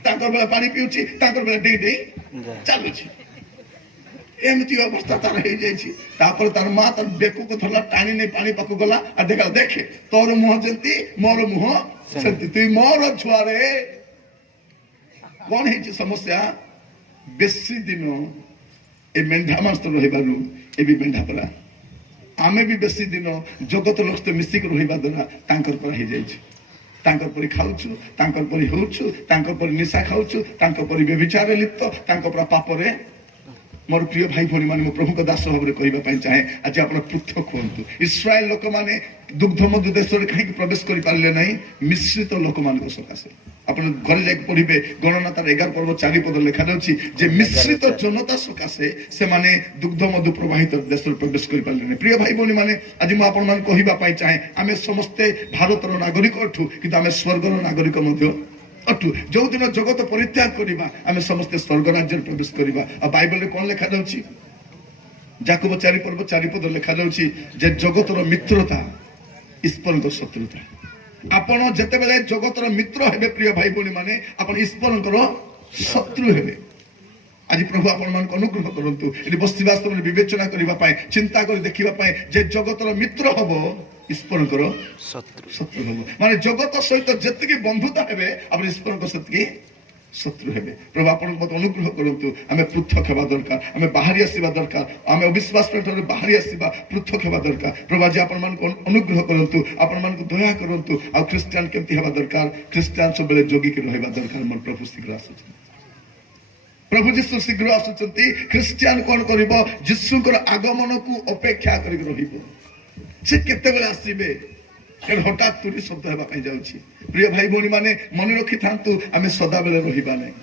ତାଙ୍କର ବେଳେ ପାଣି ପିଉଛି, ତାଙ୍କର ବେଳେ ଡେଇଁ ଚାଲୁଛି। ଏମିତି ଅବସ୍ଥା ତାର ହେଇଯାଇଛି। ତାପରେ ତାର ମା ତାର ବେକକୁ ଧରିଲା, ଟାଣି ନେଇ ପାଣି ପାଖକୁ ଗଲା। ଆଉ ଦେଖେ ତୋର ମୁହଁ ଯେମିତି ମୋର ମୁହଁ ସେମିତି, ତୁଇ ମୋର ଛୁଆରେ। କଣ ହେଇଛି ସମସ୍ୟା? ବେଶୀ ଦିନ ଏ ମେଣ୍ଢା ମାଂସ ରହିବାରୁ ଏ ବି ମେଣ୍ଢା ପରା। ଆମେ ବି ବେଶୀ ଦିନ ଜଗତ ଲୋକ ସହିତ ମିଶିକି ରହିବା ଦ୍ୱାରା ତାଙ୍କର ପରା ହେଇଯାଇଛି। ତାଙ୍କର ପରି ଖାଉଛୁ, ତାଙ୍କର ପରି ହଉଛୁ, ତାଙ୍କର ପରି ନିଶା ଖାଉଛୁ, ତାଙ୍କ ପରି ବ୍ୟଭିଚାରରେ ଲିପ୍ତ, ତାଙ୍କ ପରା ପାପରେ। ମୋର ପ୍ରିୟ ଭାଇ ଭଉଣୀ ମାନେ, ମୁଁ ପ୍ରଭୁଙ୍କ ଦାସ ଭାବରେ କହିବା ପାଇଁ ଚାହେଁ, ଆଜି ଆପଣ ପୃଥକ ହୁଅନ୍ତୁ। ଇସ୍ରାଏଲ ଲୋକମାନେ ଦୁଗ୍ଧ ମଧୁ ଦେଶରେ କାହିଁକି ପ୍ରବେଶ କରିପାରିଲେ ନାହିଁ? ମିଶ୍ରିତ ଲୋକମାନଙ୍କ ସକାଶେ। ଆପଣ ଘରେ ଯାଇକି ପଢିବେ, ଗଣନା ତାର 11 ପର୍ବ 4 ପଦ ଲେଖାଯାଉଛି ଯେ ମିଶ୍ରିତ ଜନତା ସକାଶେ ସେମାନେ ଦୁଗ୍ଧ ମଧୁ ପ୍ରବାହିତ ଦେଶରେ ପ୍ରବେଶ କରିପାରିଲେ ନାହିଁ। ପ୍ରିୟ ଭାଇ ଭଉଣୀ ମାନେ, ଆଜି ମୁଁ ଆପଣମାନଙ୍କୁ କହିବା ପାଇଁ ଚାହେଁ, ଆମେ ସମସ୍ତେ ଭାରତର ନାଗରିକ ଅଠୁ, କିନ୍ତୁ ଆମେ ସ୍ୱର୍ଗର ନାଗରିକ ମଧ୍ୟ ଅଠୁ। ଯୋଉଦିନ ଜଗତ ପରିତ୍ୟାଗ କରିବା, ଆମେ ସମସ୍ତେ ସ୍ୱର୍ଗ ରାଜ୍ୟରେ ପ୍ରବେଶ କରିବା। ଆଉ ବାଇବଲରେ କଣ ଲେଖାଯାଉଛି? ଯାକୋବ 4 ପର୍ବ 4 ପଦ ଲେଖାଯାଉଛି ଯେ ଜଗତର ମିତ୍ରତା ଈଶ୍ୱରଙ୍କ ଶତ୍ରୁତା। ଆପଣ ଯେତେବେଳେ ଜଗତର ମିତ୍ର ହେବେ ପ୍ରିୟ ଭାଇ ଭଉଣୀ ମାନେ, ଆପଣ ଈଶ୍ୱରଙ୍କର ଶତ୍ରୁ ହେବେ। ଆଜି ପ୍ରଭୁ ଆପଣମାନଙ୍କୁ ଅନୁଗ୍ରହ କରନ୍ତୁ, ଏଠି ବସିବା ସମୟରେ ବିବେଚନା କରିବା ପାଇଁ, ଚିନ୍ତା କରି ଦେଖିବା ପାଇଁ ଯେ ଜଗତର ମିତ୍ର ହବ ଈଶ୍ୱରଙ୍କର ଶତ୍ରୁ ହବ। ମାନେ ଜଗତ ସହିତ ଯେତିକି ବନ୍ଧୁତା ହେବେ, ଆପଣ ଈଶ୍ୱରଙ୍କ ସେତିକି ଶତ୍ରୁ ହେବେ। ପ୍ରଭୁ ଆପଣଙ୍କୁ ମତେ ଅନୁଗ୍ରହ କରନ୍ତୁ, ଆମେ ପୃଥକ ହେବା ଦରକାର, ଆମେ ବାହାରି ଆସିବା ଦରକାର, ଆମେ ଅବିଶ୍ୱାସ ଠାରୁ ବାହାରି ଆସିବା, ପୃଥକ ହେବା ଦରକାର। ପ୍ରଭୁ ଆଜି ଆପଣମାନଙ୍କୁ ଅନୁଗ୍ରହ କରନ୍ତୁ, ଆପଣମାନଙ୍କୁ ଦୟା କରନ୍ତୁ। ଆଉ ଖ୍ରୀଷ୍ଟିଆନ କେମିତି ହେବା ଦରକାର? ଖ୍ରୀଷ୍ଟିଆନ ସବୁବେଳେ ଜଗିକି ରହିବା ଦରକାର। ମୋର ପ୍ରଭୁ ଶୀଘ୍ର ଆସୁଛନ୍ତି, ପ୍ରଭୁ ଯୀଶୁ ଶୀଘ୍ର ଆସୁଛନ୍ତି। ଖ୍ରୀଷ୍ଟିଆନ କଣ କରିବ? ଯୀଶୁଙ୍କର ଆଗମନକୁ ଅପେକ୍ଷା କରିକି ରହିବ। ସେ କେତେବେଳେ ଆସିବେ? କାରଣ ହଠାତ୍ ତୁରି ଶବ୍ଦ ହେବା ପାଇଁ ଯାଉଛି। ପ୍ରିୟ ଭାଇ ଭଉଣୀ ମାନେ, ମନେ ରଖିଥାନ୍ତୁ, ଆମେ ସଦାବେଳେ ରହିବା ନାହିଁ।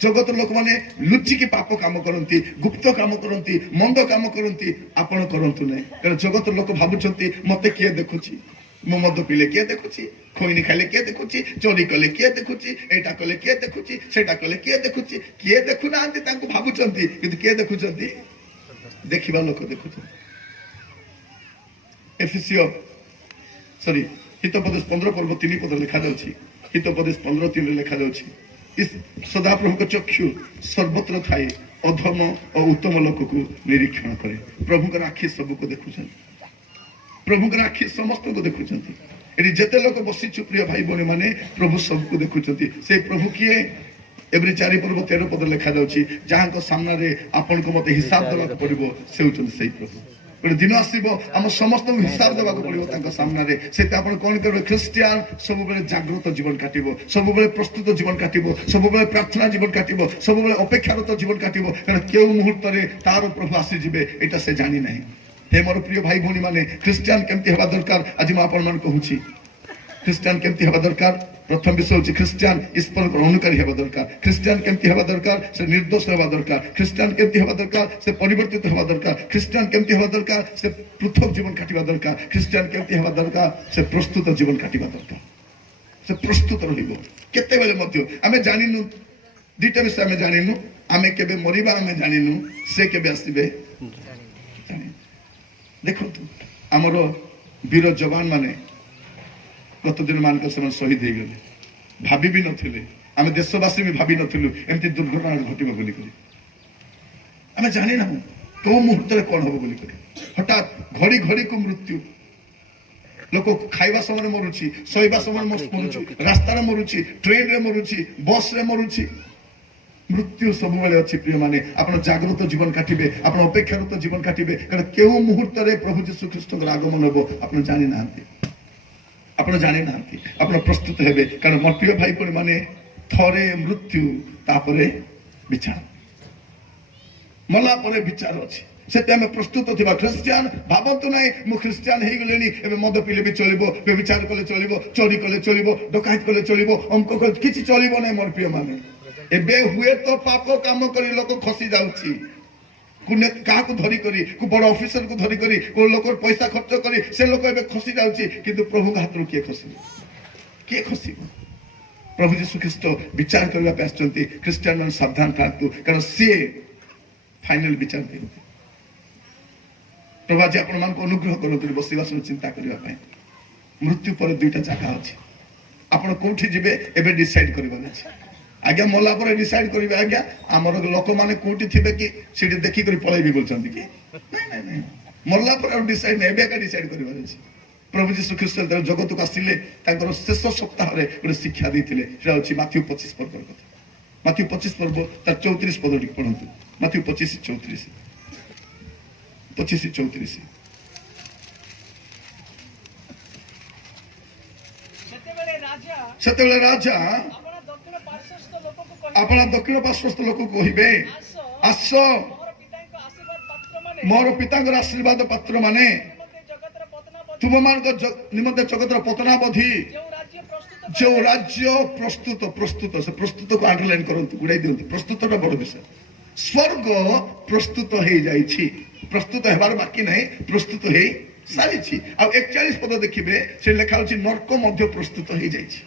ଜଗତର ଲୋକମାନେ ଲୁଚିକି ପାପ କାମ କରନ୍ତି, ଗୁପ୍ତ କାମ କରନ୍ତି, ମନ୍ଦ କାମ କରନ୍ତି। ଆପଣ କରନ୍ତୁ ନାହିଁ, କାରଣ ଜଗତର ଲୋକ ଭାବୁଛନ୍ତି ମତେ କିଏ ଦେଖୁଛି? ମୁଁ ମଦ ପିଲେ କିଏ ଦେଖୁଛି? ଖଇନି ଖାଇଲେ କିଏ ଦେଖୁଛି? ଚୋରି କଲେ କିଏ ଦେଖୁଛି? ଏଇଟା କଲେ କିଏ ଦେଖୁଛି? ସେଇଟା କଲେ କିଏ ଦେଖୁଛି? କିଏ ଦେଖୁନାହାନ୍ତି, ତାଙ୍କୁ ଭାବୁଛନ୍ତି, କିନ୍ତୁ କିଏ ଦେଖୁଛନ୍ତି? ଦେଖିବା ଲୋକ ଦେଖୁଛନ୍ତି। ହିତୋପଦେଶ 15 ପର୍ବ 3 ପଦ ଲେଖାଯାଉଛି। ହିତୋପଦେଶ 15:3 ଲେଖାଯାଉଛି, ସଦାପ୍ରଭୁଙ୍କ ଚକ୍ଷୁ ସର୍ବତ୍ର ଥାଇ ଅଧମ ଓ ଉତ୍ତମ ଲୋକକୁ ନିରୀକ୍ଷଣ କରେ। ପ୍ରଭୁଙ୍କର ଆଖି ସବୁକୁ ଦେଖୁଛନ୍ତି, ପ୍ରଭୁଙ୍କର ଆଖି ସମସ୍ତଙ୍କୁ ଦେଖୁଛନ୍ତି। ଏଠି ଯେତେ ଲୋକ ବସିଛୁ ପ୍ରିୟ ଭାଇ ଭଉଣୀ ମାନେ, ପ୍ରଭୁ ସବୁକୁ ଦେଖୁଛନ୍ତି। ସେଇ ପ୍ରଭୁ କିଏ? ଏଭ୍ରି 4 ପର୍ବ 13 ପଦ ଲେଖାଯାଉଛି, ଯାହାଙ୍କ ସାମ୍ନାରେ ଆପଣଙ୍କୁ ମତେ ହିସାବ ଦେବାକୁ ପଡିବ, ସେ ହେଉଛନ୍ତି ସେଇ ପ୍ରଭୁ। ଗୋଟେ ଦିନ ଆସିବ, ଆମ ସମସ୍ତଙ୍କୁ ହିସାବ ଦେବାକୁ ପଡିବ ତାଙ୍କ ସାମ୍ନାରେ। ସେତେ ଆପଣ କଣ କରିବେ? ଖ୍ରୀଷ୍ଟିଆନ ସବୁବେଳେ ଜାଗ୍ରତ ଜୀବନ କାଟିବ, ସବୁବେଳେ ପ୍ରସ୍ତୁତ ଜୀବନ କାଟିବ, ସବୁବେଳେ ପ୍ରାର୍ଥନା ଜୀବନ କାଟିବ, ସବୁବେଳେ ଅପେକ୍ଷାରତ ଜୀବନ କାଟିବ। କାରଣ କେଉଁ ମୁହୂର୍ତ୍ତରେ ତାର ପ୍ରଭୁ ଆସିଯିବେ ଏଇଟା ସେ ଜାଣି ନାହିଁ। हे मोर प्रिय भाई भौणी माने ख्रिस्टियान केमती हेबा दरकार आज मैं आपण मान कहूची ख्रिस्टियान केमती हेबा दरकार प्रथम विषय होची ख्रिस्टियान ईश्वर अनुकारी हेबा दरकार ख्रिस्टियान केमती हेबा दरकार से निर्दोष हेबा दरकार ख्रिस्टियान केमती हेबा दरकार से परिवर्तित हेबा दरकार ख्रिस्टियान केमती हेबा दरकार से पृथक जीवन काटिबा दरकार ख्रिस्टियान केमती हेबा दरकार से प्रस्तुत जीवन काटिबा दरकार से प्रस्तुत रहिबो केते बेले मध्य आमे जानिनु दुईटा विषय आमे जानिनु आमे केबे मरिबा आमे जानिनु से केबे आसीबे देखो आमर वीर जवान माने गत दिन मान शहीद हो गले भाभी भी नथिले आमे देशवासी भी भाभी नथिलु एमती दुर्घटना घटिबो बोली करी आमे जानि ना तो मुहूर्त रे कोन होबो बोली करी हठात घड़ी घड़ी को मृत्यु लोक खाइबा समय मरुची सोइबा समय मरुची रास्ता रे मरुची ट्रेन रे मरुची बस रे मरुची मृत्यु सब बेले अच्छी प्रिय माने आपण जागृत जीवन काटिबे आपण अपेक्षारत जीवन काटिबे कारण केउ मुहूर्त रे प्रभु यीशु ख्रीष्ट आगमन हेबो आपण जानि नांती आपण जानि नांती आपण प्रस्तुत हेबे कारण मोर प्रिय भाई पण माने थरे मृत्यु तापरे विचार मला परे विचार अछि सेते हम प्रस्तुत थिबा ख्रिस्टियान भाबंतु नै मु ख्रिस्टियान हे गेलेनी एबे मद पिले भी चलिबो व्यभिचार कले चलिबो चोरी कले चलिबो डकायत कले चलिबो अंक कले किछि चलिबो नै मोर प्रिय माने एबे हुए तो पाप काम करी लोक खसी जाउची कुने का को धरी करी को बड़ ऑफिसर को धरी करी को लोक पैसा खर्च करी से लोक एबे खसी जाउची किंतु प्रभु के हाथ रो के खसी प्रभु यीशु ख्रीष्ट विचार करबा पाछंती ख्रिस्टियन मन सावधान थांतु कारण से फाइनल विचार देते प्रभु जी आपण मान को अनुग्रह करतु बसिबा सु चिंता करबा पय मृत्यु पर दुईटा जगह अछि आपण कोठी जिबे एबे डिसाइड करबा अछि आज्ञा मला पर डिसाइड करिवे आज्ञा हमर लोक माने कोठी थिबे कि सेठी देखि करी पळैबी बोलचंती कि नै नै मला पर डिसाइड नै एबे का डिसाइड करबा अछि प्रभु यीशु ख्रीष्ट जगत को आसिले तांकर शेष सप्ताह रे गोटे शिक्षा दैथिले सेटा अछि माथ्यू 25 पर्व कथा माथ्यू 25 पर्व तार 34 पद टिक पढंतु माथ्यू 25 34 25 34 सेतेबेले राजा अपना दक्षिण पार्श्वस्थ लोक कहिबे आस मोर पितांकर आशीर्वाद पात्र माने तुम मान निमंते जगतर पतनावधि जो राज्य प्रस्तुत प्रस्तुत से प्रस्तुत को अंडरलाइन करंतु गुडाई दियंतु प्रस्तुत रा बड़ विषय स्वर्ग प्रस्तुत हो जाइछि प्रस्तुत हेबार बाकी नहीं प्रस्तुत हो सारी आ 41 पद देखिबे से लिखा होछि नरक मध्य प्रस्तुत हो जाइछि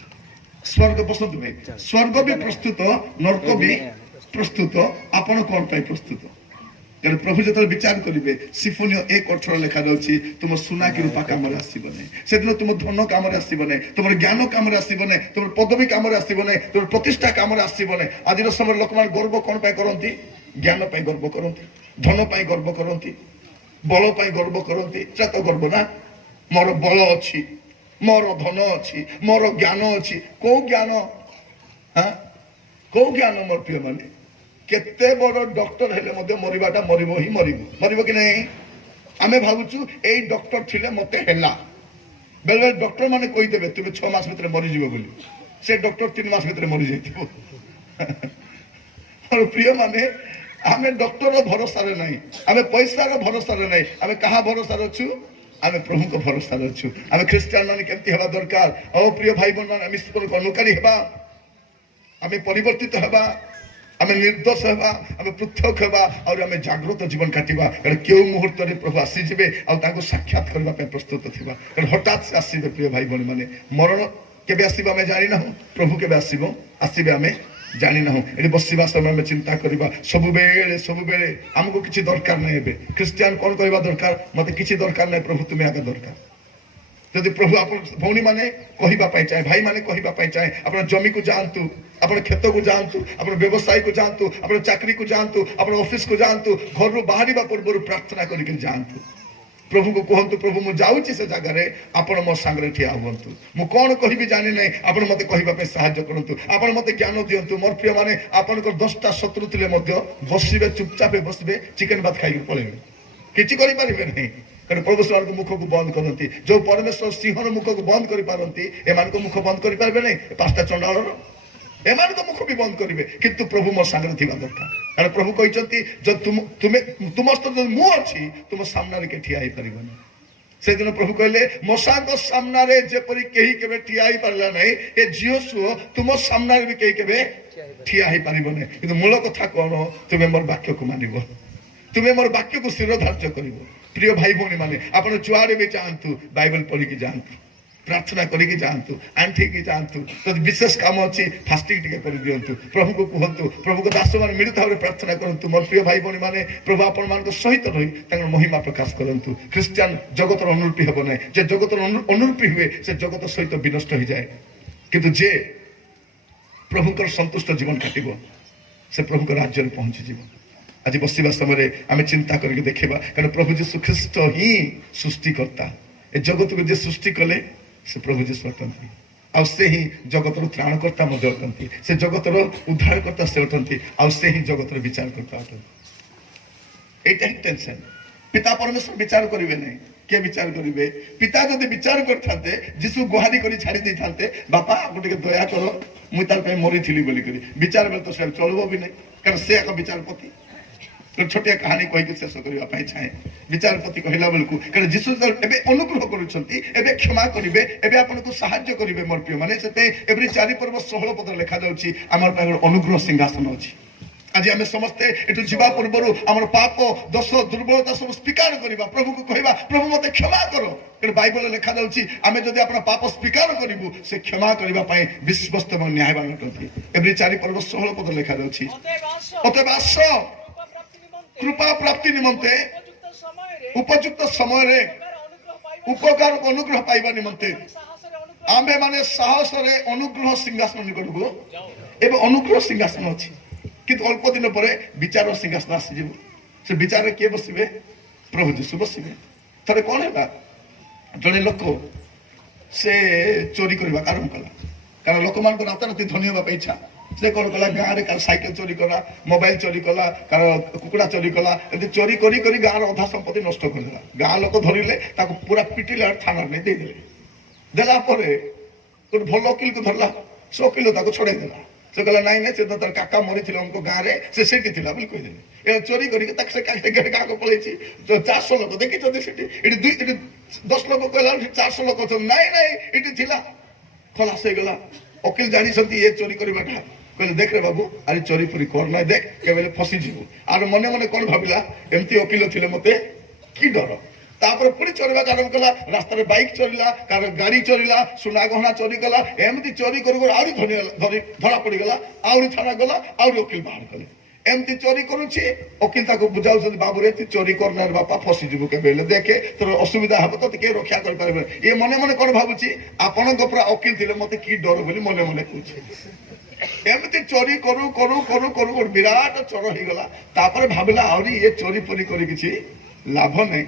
स्वर्ग प्रस्तुत में स्वर्ग भी प्रस्तुत नरक भी प्रस्तुत आपण कोन पय प्रस्तुत कारण प्रभु जत विचार करिवे सिफोनियो 1:18 लिखा रहछि तुम सुना कि रूपा काम रे आसीबो नै सेदिन तुम धन काम रे आसीबो नै तुम ज्ञान काम रे आसीबो नै तुम पदवी काम रे आसीबो नै तुम प्रतिष्ठा काम रे आसीबो नै आदिर समय लोक मान गर्व कोन पय करंती ज्ञान पय गर्व करंती धन पय गर्व करंती बल पय गर्व करंती सेत गर्व ना मोर बल अछि मोर धन अछि मोर ज्ञान अछि को ज्ञान हां को ज्ञान मोर प्रिय माने केते बड़ डॉक्टर हेले मते मरिबाटा मरिबो ही मरिबो कि नहीं आमे भाबुचु एई डॉक्टर थिले मते हेला बेले डॉक्टर माने कहि देबे तुमे 6 मास भीतर मरि जिवो बोली से डॉक्टर 3 मास भीतर मरि जाइथिबो और प्रिय माने आमे डॉक्टर रो भरोसा रे नहीं आमे पैसा रो भरोसा रे नहीं आमे कहा भरोसा रे छु आमे प्रभु को भरोसा रे छु आमे ख्रिस्टियन माने केमती हेबा दरकार ओ प्रिय भाई बहन आमे ईश्वर को अनुकारी हेबा आमे परिवर्तित हेबा आमे निर्दोष हेबा आमे पृथक हेबा और आमे जागृत जीवन काटिबा केउ मुहूर्त रे प्रभु आसी जिबे आ ताको साक्षात करबा पे प्रस्तुत थिबा हठात से आसीबे प्रिय भाई बहन माने मरण केबे आसीबा आमे जानि ना प्रभु केबे आसीबे आमे जानि ना एडी बसिबा समय में चिंता करबा सब बेले हमको किछि दरकार नै हेबे ख्रिस्टियन कोन कहबा दरकार मते किछि दरकार नै प्रभु तुमे आगे दरकार यदि प्रभु आप भौणी माने कहबा पय चाहे भाई माने कहबा पय चाहे अपन जमी को जानतु अपन खेत को जानतु अपन व्यवसाय को जानतु अपन चाकरी को जानतु अपन ऑफिस को जानतु घर रो बाहरीबा पूर्व प्रार्थना करिके जानतु प्रभु को कहंतु प्रभु मु जाउची से जगह रे आपण मो संगरे ठिया हुंतु मु कोन कहिबी जानि नै आपण मते कहिबा पे सहायता करंतु आपण मते ज्ञान दियंतु मोर प्रिय माने आपण को 10टा शत्रु थिले मध्य बसिबे चुपचाप बसिबे चिकन भात खाइ पळेबे किछि करि परिबे नै कारण प्रभु स्वार को मुख को बंद करंती जो परमेश्वर सिंहर मुख को बंद करि पारंती ए मान को मुख बंद करि पारबे नै 5टा चंडालर ଏମାନେ ତ ମୁଖ ବି ବନ୍ଦ କରିବେ, କିନ୍ତୁ ପ୍ରଭୁ ମୋ ସାଙ୍ଗରେ ଥିବା ଦରକାର। କାରଣ ପ୍ରଭୁ କହିଛନ୍ତି ତୁମ ମୁଁ ଅଛି, ତୁମ ସାମ୍ନାରେ କେହି ଠିଆ ହେଇପାରିବନି। ସେଦିନ ପ୍ରଭୁ କହିଲେ ମଶାଙ୍କ ସାମ୍ନାରେ ଯେପରି କେହି କେବେ ଠିଆ ହେଇପାରିଲା ନାହିଁ, ଏ ଝିଅ ସୁଅ ତୁମ ସାମ୍ନାରେ ବି କେହି କେବେ ଠିଆ ହେଇପାରିବନି। କିନ୍ତୁ ମୂଳ କଥା କଣ? ତୁମେ ମୋର ବାକ୍ୟକୁ ମାନିବ, ତୁମେ ମୋର ବାକ୍ୟକୁ ସ୍ଥିର ଧାର୍ଯ୍ୟ କରିବ। ପ୍ରିୟ ଭାଇ ଭଉଣୀ ମାନେ, ଆପଣ ଯୁଆଡେ ବି ଯାଆନ୍ତୁ, ବାଇବେଲ ପଢିକି ଯାଆନ୍ତୁ, ପ୍ରାର୍ଥନା କରିକି ଯାଆନ୍ତୁ, ଆଣ୍ଠିକି ଯାଆନ୍ତୁ। ଯଦି ବିଶେଷ କାମ ଅଛି ଫାଷ୍ଟିଂ ଟିକେ କରିଦିଅନ୍ତୁ, ପ୍ରଭୁଙ୍କୁ କୁହନ୍ତୁ, ପ୍ରଭୁଙ୍କ ଦାସମାନେ ମିଳିତ ଭାବରେ ପ୍ରାର୍ଥନା କରନ୍ତୁ। ମୋର ପ୍ରିୟ ଭାଇ ଭଉଣୀ ମାନେ, ପ୍ରଭୁ ଆପଣମାନଙ୍କ ସହିତ ରହି ତାଙ୍କର ମହିମା ପ୍ରକାଶ କରନ୍ତୁ। ଖ୍ରୀଷ୍ଟିଆନ ଜଗତର ଅନୁରୂପୀ ହେବ ନାହିଁ। ଯେ ଜଗତର ଅନୁରୂପୀ ହୁଏ ସେ ଜଗତ ସହିତ ବିନଷ୍ଟ ହେଇଯାଏ, କିନ୍ତୁ ଯେ ପ୍ରଭୁଙ୍କର ସନ୍ତୁଷ୍ଟ ଜୀବନ କାଟିବ ସେ ପ୍ରଭୁଙ୍କ ରାଜ୍ୟରେ ପହଞ୍ଚିଯିବ। ଆଜି ବସିବା ସମୟରେ ଆମେ ଚିନ୍ତା କରିକି ଦେଖିବା, କାରଣ ପ୍ରଭୁ ଯୀଶୁ ଖ୍ରୀଷ୍ଟ ହିଁ ସୃଷ୍ଟିକର୍ତ୍ତା। ଏ ଜଗତକୁ ଯେ ସୃଷ୍ଟି କଲେ ସେ ପ୍ରଭୁ ଯୀଶୁ ଅଟନ୍ତି, ଆଉ ସେ ହିଁ ଜଗତର ତ୍ରାଣକର୍ତ୍ତା ମଧ୍ୟ ଅଟନ୍ତି, ସେ ଜଗତର ଉଦ୍ଧାରକର୍ତ୍ତା ସେ ଅଟନ୍ତି, ଆଉ ସେ ହିଁ ଜଗତର ବିଚାରକର୍ତ୍ତା ଅଟନ୍ତି। এইটা টেনশন। পিতা পরমেশ্বর বিচার করিবে নাই, কে বিচার করিবে? পিতা যদি বিচার করতে যিশু গুহারি করে ছাড়ি দিয়ে বাপা আপনি টিকে দয়া কর, মুই তার মরিলি বলি করি বিচার বেলে তো সে চলব বি নাই, কারণ সে এক বিচারপতি। ଛୋଟିଆ କାହାଣୀ କହିକି ଶେଷ କରିବା ପାଇଁ ଚାହେଁ। ବିଚାରପତି କହିଲା ବେଳକୁ, କାରଣ ଯୀଶୁ ଏବେ ଅନୁଗ୍ରହ କରୁଛନ୍ତି, ଏବେ କ୍ଷମା କରିବେ, ଏବେ ଆପଣଙ୍କୁ ସାହାଯ୍ୟ କରିବେ ମୋର ପ୍ରିୟ ମାନେ। ସେଥିପାଇଁ ଏଭଳି 4 ପର୍ବ 16 ପଦରେ ଲେଖାଯାଉଛି ଆମର ପାଇଁ ଗୋଟେ ଅନୁଗ୍ରହ ସିଂହାସନ ଅଛି। ଆଜି ଆମେ ସମସ୍ତେ ଏଠୁ ଯିବା ପୂର୍ବରୁ ଆମର ପାପ, ଦୋଷ, ଦୁର୍ବଳତା ସବୁ ସ୍ୱୀକାର କରିବା, ପ୍ରଭୁକୁ କହିବା ପ୍ରଭୁ ମତେ କ୍ଷମା କର। କିନ୍ତୁ ବାଇବଲରେ ଲେଖାଯାଉଛି ଆମେ ଯଦି ଆପଣ ପାପ ସ୍ୱୀକାର କରିବୁ ସେ କ୍ଷମା କରିବା ପାଇଁ ବିଶ୍ୱସ୍ତ ଏବଂ ନ୍ୟାୟବାନ ଅଟନ୍ତି। ଏଭଳି 4 ପର୍ବ 16 ପଦରେ ଲେଖାଯାଉଛି, ଅତଏବ ଆସ কৃপা প্রাপ্তি নিমন্তে উপযুক্ত সময়ে উপকার অনুগ্রহ পাইবা নিমন্তে आमे माने साहसरे अनुग्रह सिंहासन निकटको एबे अनुग्रह सिंहासन अछि किंतु अल्प दिन परे विचार सिंहासन आसी जिवो से विचार के बसिबे प्रभु यीशु बसिबे थरे कोन हेबा जने लोक से चोरी करबा आरंभ कला कारण लोक मान को राता राती धनी होबा इच्छा से कोन कला गां रे साइकिल चोरी कला मोबाइल चोरी कला कारण कुकुड़ा चोरी कला एते चोरी करी करी गां रो अधा संपत्ति नष्ट कर देला गां लोक धरिले ताको पूरा पिटिले थाना ने दे देले देला परे कोन भलो वकील को धरला सो वकील ताको छोड़े देला से कहला नहीं नहीं से तो तर काका मरी थिला हमको गां रे से सेठी थिला बोल कहि देले ए चोरी करी के तक से काके गां को पळेछि तो 400 लोक देखि तो सेठी एटी 10 लोक कहला 400 लोक तो नहीं नहीं एटी थिला खलास हो गला वकील जानी सती ये चोरी करबाटा कहले देख रे बाबू अरे चोरी पूरी कर ना देख केबेले फसी जीवो आर मने मने कोन भाबिला एमती वकील थिले मते की डर तापर पुरी चोरीबा आरंभ कला रास्ता रे बाइक चोरीला कार गाड़ी चोरीला सुना गहना चोरी कला एमती चोरी कर आउरी धरी धरा पड़ी गला आउरी थाना गला आउरी वकील बाहर कले एमती चोरी करूछि वकील ताको बुझाउ छ बाबू रे तू चोरी करनार बापा फसी जीवो केबेले देखे तोर असुविधा हबो तो के रक्षा कर परबे ए मने मने कोन भाबुछि आपन गोपरा वकील थिले मते की डर बोली मने मने कहछि एमती चोरी करू करू करू करू विराट चोर हो गला तापर भाबिला आउरी ये चोरी पूरी करी किछि लाभ नै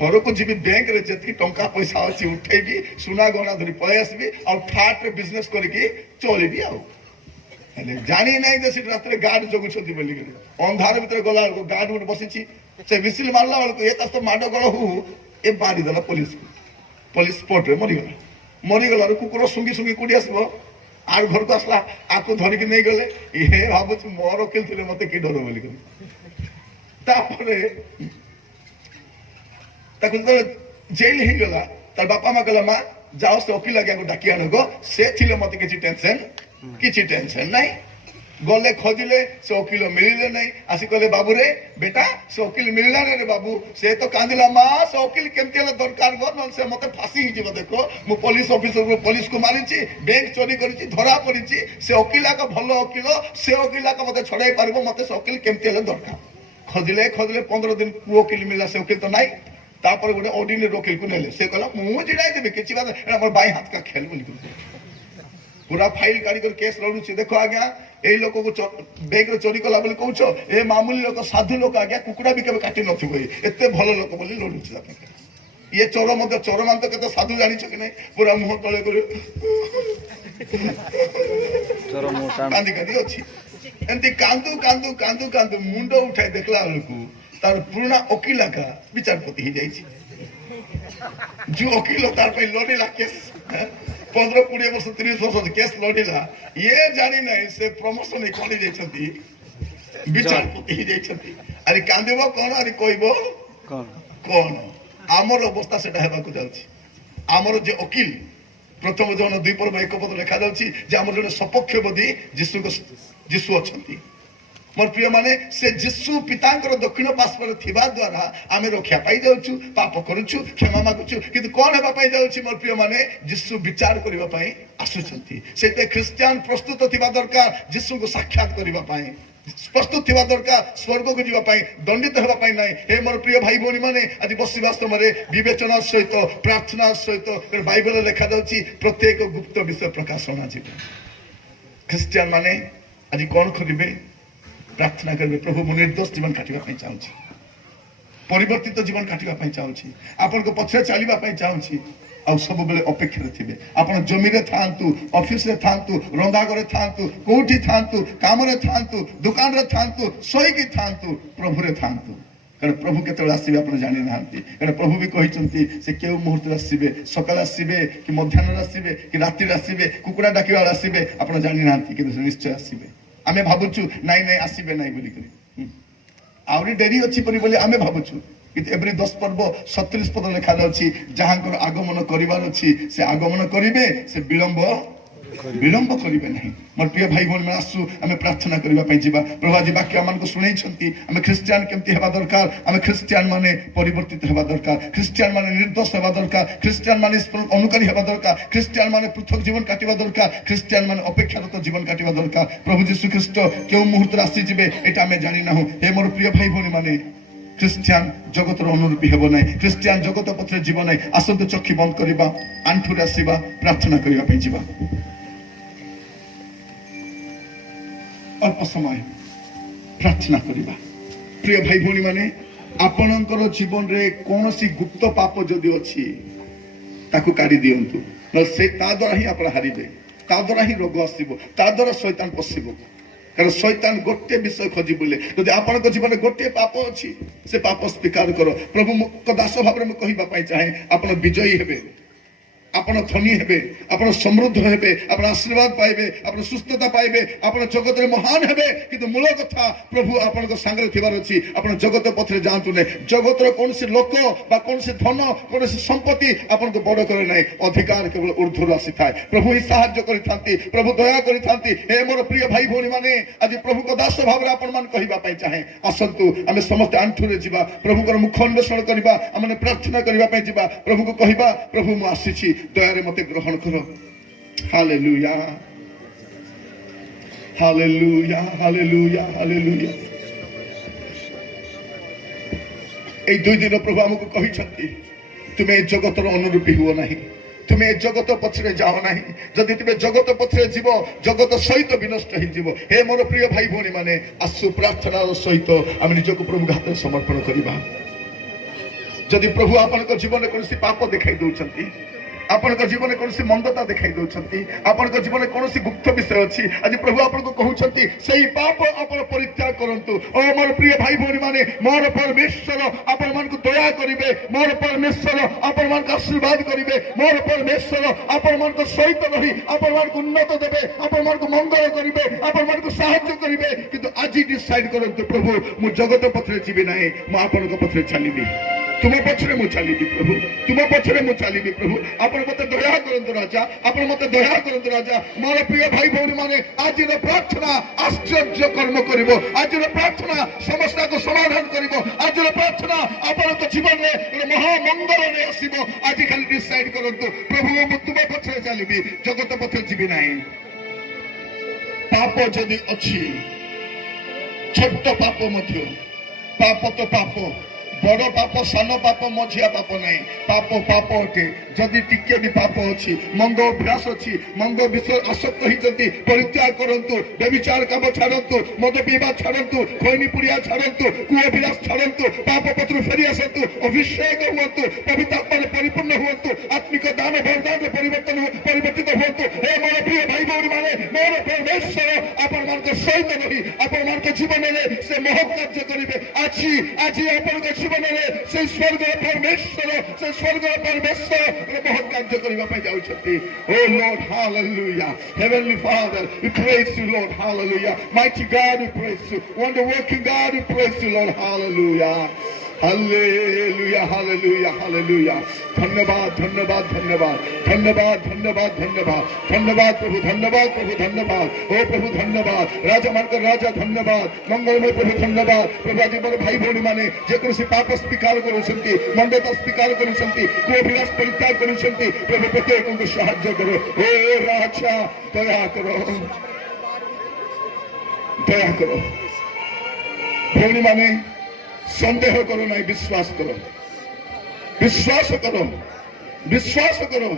घर को जी बैंक रे जति टंका पैसा अछि उठेबी सुना गहना धरी पळे आसबी और ठाट रे बिजनेस करिके चलेबी आउ हेले जानी नै जे सिट रात्रे गार्ड जगु छथि बोली के अंधार भीतर गला को गार्ड उठ बसिछि से विसिल मारला वाला को ए तस्त माडो गळ हु ए बारी देला पुलिस स्पॉट रे मरी गला रे कुकुर सुंगी सुंगी कुडी आसबो आर घर को आसला आको धरि के नै गले ए भाबु मोर वकील थिले मते की डर बोली के तापरे जेल ही गला तार बापा माँ कहला माँ जाओ से वकील आगे डाकी आनगो से थिले मते किछि टेंशन नहीं गले खोजिले से वकील मिलिले नहीं आसी कहले बाबू रे बेटा से वकील मिलला रे बाबू से तो कांदिला माँ से वकील केमती हला दरकार गो न से मते फांसी ही जीव देखो मु पुलिस ऑफिसर को पुलिस को मारिछि बैंक चोरी करिछि धरा पड़िछि से वकीला का भलो वकील से वकीला का मते छड़ाई पारबो मते से वकील केमती हला दरकार खोजिले 15 दिन वकील मिलला से वकील तो नहीं तापर गोटे ऑर्डिनरी वकील को नेले से कहला मु जिडाई देबे किछि बात हमर बाई हाथ का खेल बोली पूरा फाइल काढी कर केस लडुछि देखो आज्ञा ए लोक को बैंक रे चोरी कला बोली कहउछो ए मामूली लोक साधु लोक आज्ञा कुकुड़ा भी केबे काटी नथिबो एते भलो लोक बोली लडुछि आपन ये चोर मते चोर मान तो केते साधु जानिछ कि नै पूरा मुह तळे कर चोर मोटा कांदी कांदी अछि एंती कांदू कांदू कांदू कांदू मुंडो उठाई देखला लोक तार पुराना वकील का विचारपति ही जाइछि जो वकील तार पे लड़ेला केस 15-20 वर्ष 30 वर्ष केस लड़िला ये जानी ना से प्रमोशन कौन जाइछंती विचारपति ही जाइछंती अरे कांदेबो कोन अरे कहबो कोन आमर अवस्था सेटा हेबा को जाउची आमर जे वकील प्रथम जन 2 पर्व 1 पद लिखा जाउची जे आमर जने सपक्षबदी जीशु अछंती मोर प्रिय माने से जीशु पितांकर दक्षिण पार्श्वर थिबा द्वारा आमे रक्षा पाई जाउछु पाप करूछु क्षमा मागुछु किंतु कोन हेबा पाई जाउछि मोर प्रिय माने जीशु विचार करबा पाई आसुछंती सेते ख्रिस्टियन प्रस्तुत थिबा दरकार जीशु को साक्षात करबा पाई प्रस्तुत थिबा दरकार स्वर्ग को जीवा पाई दंडित हेबा पाई नै हे मोर प्रिय भाई भौणी माने आज बसी वास्तव रे विवेचना सहित प्रार्थना सहित बाइबल लिखा जाउछि प्रत्येक गुप्त विषय प्रकाश होना चाहिए ख्रिस्टियन माने आज कोन करिवे प्रार्थना करेंगे प्रभु मु निर्दोष जीवन काटिबा चाहूँगी परिवर्तित जीवन काटिबा चाहूँगी आपन को पछे चलवा चाहूँगी आ सब बेले अपेक्षा थे आप जमी रे थांतु ऑफिस रे थांतु रंधा घरे थांतु कोठी थांतु काम रे थांतु दुकान रे थांतु सोईकी थांतु प्रभु रे थांतु कारण प्रभु केतବେଳେ ଆସିବେ ଆପଣ ଜାଣି ନାହାନ୍ତି कारण प्रभु भी कहिसंती से केउ मुहूर्त रे आसीबे सकाळ आसीबे कि मध्याह्न रे आसीबे कि रात्रि रे आसीबे कुकुड़ा डाकिवा आसीबे आपण जानि नाहांती कि निश्चय आसीबे आमे भाबुछु नाइ नाइ आसीबे नाइ बोली करी आवरी डेरी अछि परि बोली आमे भाबुछु कि एवरी 10 पर्व 37 पद लिखा जाउछि जहांकर आगमन करिवार अछि से आगमन करिवे से विलंब करिवे नहीं मोर प्रिय भाई भौणी में आसु आमे प्रार्थना करबा पई जिबा प्रभु जी वाक्य आमान को सुनै छंती आमे क्रिश्चियन केमती हेबा दरकार आमे क्रिश्चियन माने परिवर्तित हेबा दरकार क्रिश्चियन माने निर्दोष हेबा दरकार क्रिश्चियन माने अनुकारी हेबा दरकार क्रिश्चियन माने पृथक जीवन काटिबा दरकार क्रिश्चियन माने अपेक्षारत जीवन काटिबा दरकार प्रभु यीशु ख्रीष्ट केउ मुहूर्त आसी जिबे एटा आमे जानि नाहु हे मोर प्रिय भाई भौणी माने क्रिश्चियन जगतर अनुरूपी हेब ना क्रिश्चियन जगत पथरे जीव ना आसतु चक्षु बंद करवा आंठुरे आसवा प्रार्थना करने जावा अल्प समय प्रार्थना करवा प्रिय भाई भौणी माने आपणकर जीवन रे कौन सी गुप्त पाप जदि अच्छी ताकू काढ़ी दिंतु न से ता द्वारा ही आप हारे ता द्वारा ही रोग आसव ता द्वारा शैतान पशिब कारण शैतान गोटे विषय खोजी बुले जदि आपण जीवन गोटे पाप अच्छी से पाप स्वीकार कर प्रभु दास भाव में कहवाई चाहे आप विजयी हेबे आपण धनी हेबे आपण समृद्ध हेबे आपण आशीर्वाद पाइबे आपण सुस्थता पाइबे आपण जगत रे महान हेबे किंतु मूल कथा प्रभु आपण को संगे थिबार अछि आपण जगत पथरे जानतु नै जगत रो कोनसी लोक बा कोनसी धन कोनसी संपत्ति आपण को बड़ करे नै अधिकार केवल ऊर्ध्वर आसी थाए प्रभु ही सहाय्य करि थांती प्रभु दया करि थांती हे मोर प्रिय भाई भौणी माने आज प्रभु को दास भाव रे आपण मान कहिबा पई चाहे आसंतु आमे समस्त आंठुरे जिबा प्रभु को मुख अन्वेषण करबा आमे प्रार्थना करबा पई जिबा प्रभु को कहिबा प्रभु मु आसीछि दयारे मते ग्रहण करो हालेलुया हालेलुया हालेलुया हालेलुया ए दुई दिन प्रभु हमको कहिसंती तुमे जगतर अनुरूपी हुओ नाही तुमे जगत पछरे जाओ नाही जदि तुमे जगत पछरे जीव जगत सहित विनष्ट ही जीव हे मोर प्रिय भाई भौणी माने आसु प्रार्थना सहित हम निजको प्रभु हाथ समर्पण करबा जदि प्रभु आपन जीवन में कोनसी पाप दिखाई दउछंती आपण जीवन कौन सी मंदता दिखाई दौरान आपण जीवन कौन सी गुप्त विषय अच्छी आज प्रभु आपन को कहते सही पाप आपण परित्याग करंतु ओ मोर प्रिय भाई भौणी माने मोर परमेश्वर आपण मान को दया करिवे मोर परमेश्वर आपण मान को आशीर्वाद करिवे मोर परमेश्वर आपण मान को सहित रही आपण मान को उन्नत देबे आपण मान को मंगल करिवे आपण मान को सहायता करिवे किंतु आज डिसाइड करंतु प्रभु मु जगत पथरे जीवी नाही मु आपण को पथरे चलिबी तुम पछरे मु चलिबी प्रभु तुम पछरे मु चलिबी प्रभु आपण मते दया करंतु राजा आपण मते दया करंतु राजा मोर प्रिय भाई भौणी माने आज रो प्रार्थना आश्चर्य कर्म करिवो आज रो प्रार्थना समस्या को समाधान करिवो आज रो प्रार्थना आपण तो जीवन रे महा मंगल ने आसीबो आज खाली डिसाइड करंतु प्रभु मु तुम पछरे चलिबी जगत पछरे जीवी नाही पाप जदि अछि छोट पाप मध्य पाप तो पाप बड़ पाप सान पाप मझिया पाप नहीं पाप पाप अटे जदि टिके भी पाप अच्छी मंग अभ्यास अच्छी मंग विषय आसक्त होती परित्याग करंतु व्यभिचार काम छाड़तु मद पीवा छाड़तु खैनी पुड़िया छाड़तु कुओ विलास छाड़तु पाप पत्र फेरी आसतु अभिषेक हुअतु पवित्रात्मा परिपूर्ण हुअतु आत्मिक दान वरदान परिवर्तित हुअतु हे मोर प्रिय भाई भौणी माने मोर परमेश्वर आपण मान को सहित रही आपण मान को जीवन में से महत् कार्य करिवे आज आपण को जीवन में से स्वर्ग परमेश्वर महत् कार्य କାର୍ଯ୍ୟ କରିବା ପାଇଁ ଯାଉଛନ୍ତି। Oh Lord, hallelujah. Heavenly Father, we praise you, Lord, hallelujah. Mighty God, we praise you. Wonder working God, we praise you, Lord, hallelujah. Hallelujah, hallelujah, hallelujah. धन्यवाद धन्यवाद धन्यवाद धन्यवाद धन्यवाद धन्यवाद धन्यवाद प्रभु, धन्यवाद प्रभु, धन्यवाद ओ प्रभु, धन्यवाद राजा मानकर राजा, धन्यवाद मंगलमय प्रभु, धन्यवाद प्रभु। आज मोर भाई भौणी माने जेकोसी पाप स्वीकार करूछंती, मंदता स्वीकार करूछंती, कुअभिलाष परित्याग करूछंती, प्रभु प्रत्येकଙ୍କୁ ସାହାଯ୍ୟ करो। ओ राजा दया करो, दया करो। भौणी माने संदेह करो नहीं, विश्वास करो, विश्वास करो, विश्वास करो।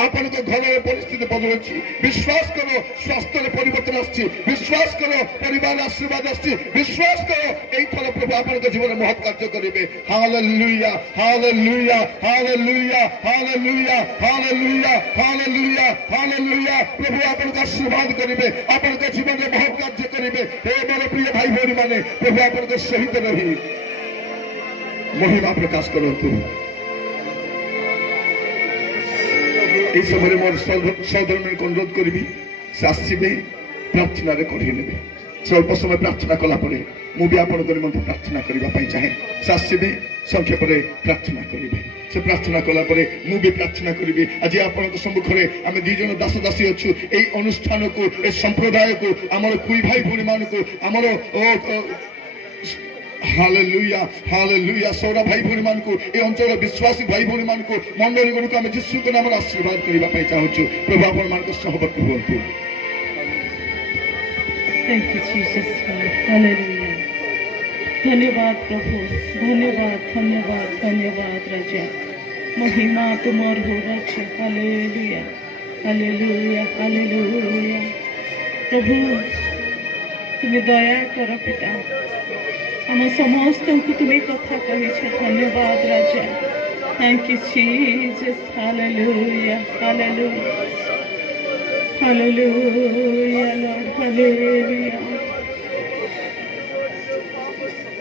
आपन को घर परिस्थिति बदलुची, विश्वास करो स्वास्थ्य परिवर्तन आछि, विश्वास करो परिवार आशीर्वाद आछि, विश्वास करो एई थर प्रभु आपन को जीवन महत् कार्य करिवे। Hallelujah hallelujah hallelujah hallelujah hallelujah hallelujah hallelujah. प्रभु आपन को आशीर्वाद करिवे, आपन को जीवन में महत् कार्य करिवे। हे मोर प्रिय भाई भौणी माने प्रभु आपन को सहित रही महिमा प्रकाश करतु। এই সময় মোর সহধর্মী অনুরোধ করবি সে আসবে প্রার্থনা করিয়ে নেবে। স্বল্প সময় প্রার্থনা কলা পরে মু বি আপনার নিমন্তে প্রার্থনা করা চাহে। সে আসবে সংক্ষেপে প্রার্থনা করবে। সে প্রার্থনা কলা পরে মু বি প্রার্থনা করবি। আজ আপনার সম্মুখে আমি দুই জন দাস দাসী অছু। এই অনুষ্ঠানকু এই সম্প্রদায়কু আমার কুই ভাই ভৌণী মানুষ আমার हालेलुया हालेलुया सौरा भाई भौणी मान को ए अंचल विश्वासी भाई भौणी मान को मंडली गुरु को आम जीशु को नाम आशीर्वाद करने चाहूँ। प्रभु आपण मान सहवर्ती हूँ। Thank you Jesus, hallelujah. धन्यवाद प्रभु, धन्यवाद धन्यवाद धन्यवाद राजा, महिमा तुमर हो राजा। Hallelujah hallelujah hallelujah. प्रभु तुम्हें दया कर पिता, हम समस्त को तुम्हें कथा कही। धन्यवाद राजा, thank you Jesus. Hallelujah hallelujah hallelujah lord, hallelujah.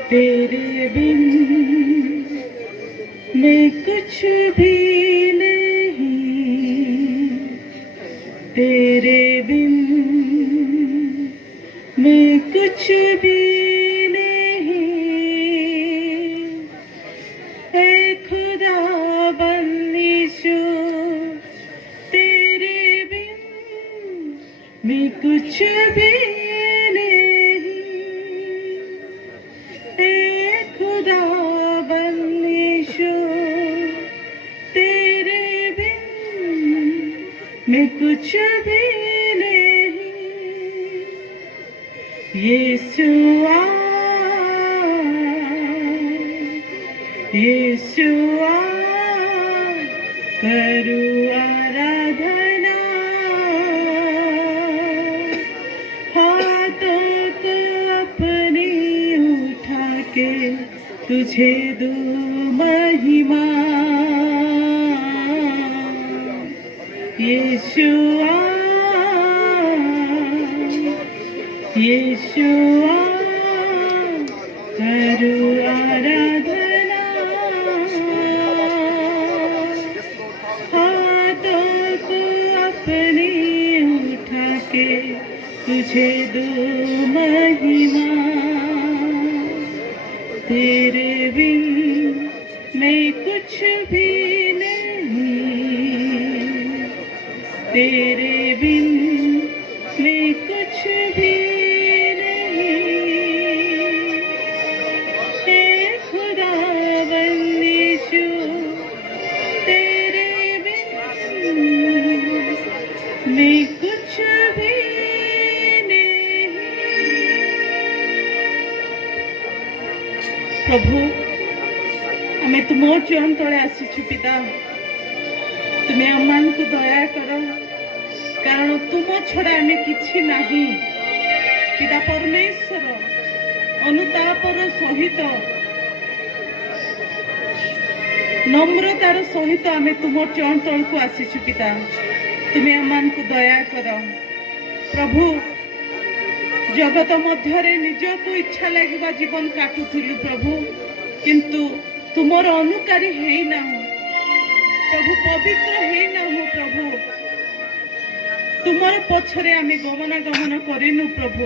तेरे बिन मैं कुछ भी नहीं, तेरे बिन मैं कुछ भी कुछ भी नहीं, खुदा बंदिशो तेरे बिन मैं कुछ भी नहीं। यीशुआ यीशुआ करू आराधना, तुझे दो महिमा। यीशुआ यीशुआ करू आराधना, हाथों को अपनी उठा के तुझे दो महिमा। तेरे बिन मैं कुछ भी नहीं, तेरे बिन मैं कुछ भी नहीं। हे खुदा बंदिशो तेरे बिन मैं कुछ भी प्रभु। आम तुम चरण तले आसीचु पिता, तुम्हें आम को दया कर, कारण तुम छड़ा आम कि नहीं। पिता परमेश्वर अनुतापर सहित नम्रतार सहित आम तुम चरण तल को आसीचु पिता, तुम्हें आम को दया कर प्रभु। जगत मध्य निजक इच्छा लगे जीवन काटुलु प्रभु, किंतु तुमर अनुकारी है ना प्रभु, पवित्र है ना तुमर पछरे आमे गमनागमन करिनु प्रभु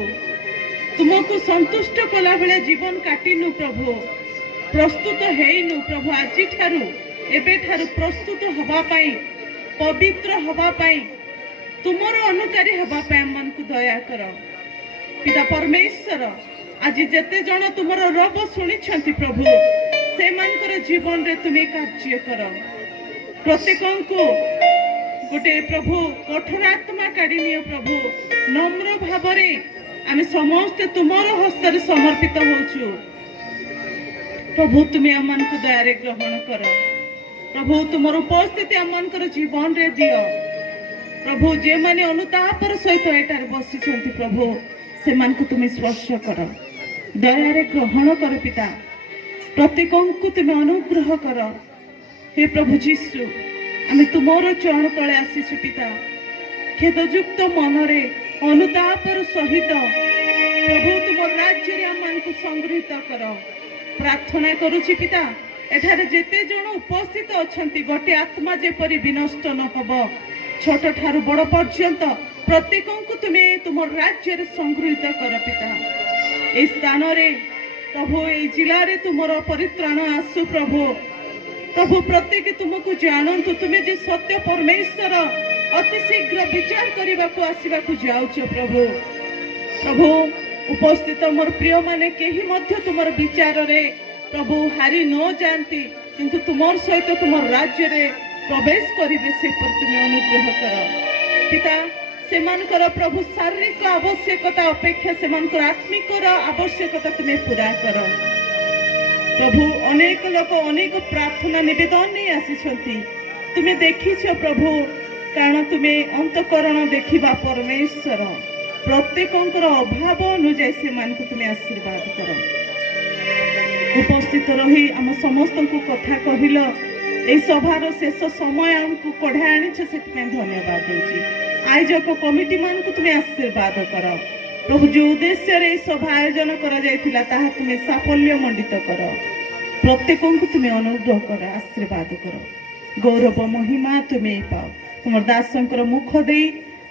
तुमको संतुष्ट कला बेले जीवन काटिनु प्रभु प्रस्तुत हेइनु प्रभु आजि ठारू एबे ठारू प्रस्तुत हवा पाई पवित्र हवा पाई तुमर अनुकारी हवा पाई मन को दया कर पिता परमेश्वर आज जेते जन तुमर रब शुणी प्रभु से मानकर जीवन रे तुम्हें कार्य कर प्रत्येक को गोटे प्रभु कठोर आत्मा काढ़ी नियो प्रभु नम्र भाव आम समस्ते तुमर हस्तर समर्पित होचु प्रभु तुम्हें आम को दया ग्रहण कर प्रभु तुमर उपस्थिति आम जीवन रे दियो प्रभु जे माने अनुतापर सहित एटार बसी प्रभु से मान को तुम्हें स्पर्श कर दया ग्रहण कर पिता प्रत्येक को तुम्हें अनुग्रह कर हे प्रभु जीशु आम तुमर चरण तले आसीचु पिता खेदयुक्त मनरे अनुतापर सहित प्रभु तुम राज्य आम को संगृहित कर प्रार्थना करुछि पिता एठारे जेते जन उपस्थित अछंती गोटे आत्मा जेपरि विनष्ट न हब छोट ठारू बड़ पर्यंत प्रत्येक को तुम्हें तुम राज्य संगृहित कर पिता ए स्थान रे प्रभु ए जिले रे तुमर परित्राण आसु प्रभु प्रभु प्रत्येक तुमको जानतु तुम्हें जे सत्य परमेश्वर अति शीघ्र विचार करने को आसवा जाऊच प्रभु प्रभु उपस्थित मोर प्रिय माने केही मध्य तुमर विचार रे प्रभु हारी न जानती किंतु तुमर सहित तुमर राज्य रे प्रवेश करिवे से पर तुम्हें अनुग्रह कर पिता सेमानकर प्रभु शारीरिक आवश्यकता अपेक्षा सेमानकर आत्मिक आवश्यकता तुम्हें पूरा कर प्रभु अनेक लोक अनेक प्रार्थना निवेदन नहीं आसी तुम्हें देखीच प्रभु कारण तुम्हें अंतकरण देखा परमेश्वर प्रत्येक अभाव अनुजाई से तुम्हें आशीर्वाद कर उपस्थित रही आम समस्त को कथा कहल ए सभार शेष समय आमको कढ़ा आनीच से धन्यवाद दूसरी आयोजक कमिटी मान को तुम्हें आशीर्वाद कर प्रभु जो उद्देश्य सभा आयोजन कर तुम्हें साफल्य मंडित कर प्रत्येक को तुम्हें अनुग्रह कर आशीर्वाद कर गौरव महिमा तुम्हें पाओ तुम दासंकर मुख दे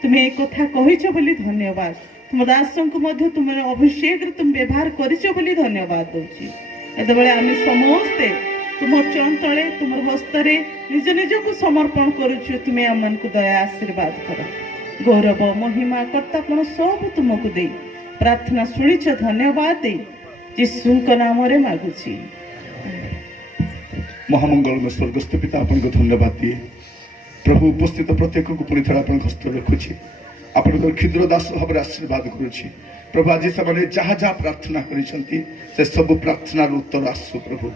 तुम्हें एक कथा कहीच बोली धन्यवाद तुम दासों को तुम अभिषेक तुम व्यवहार करिच बोली धन्यवाद दूची एतबेले आम समस्ते तुम चरण तले तुम हस्तरे निज निज को समर्पण करुछु तुम्हें आम को दया आशीर्वाद कर गौरव महिमा कर्तापण सब तुमको दे प्रार्थना शुणीच धन्यवाद दे यीशु नाम रे मागुची महामंगल में स्वर्गस्थ पिता आपन को धन्यवाद दिए प्रभु उपस्थित प्रत्येक को पुणी थोड़ा अपन हस्त रखुची आपन क्षुद्र दास भाव आशीर्वाद करुची प्रभु आज से जहाँ जहाँ प्रार्थना कर सब प्रार्थनार उत्तर आसु प्रभु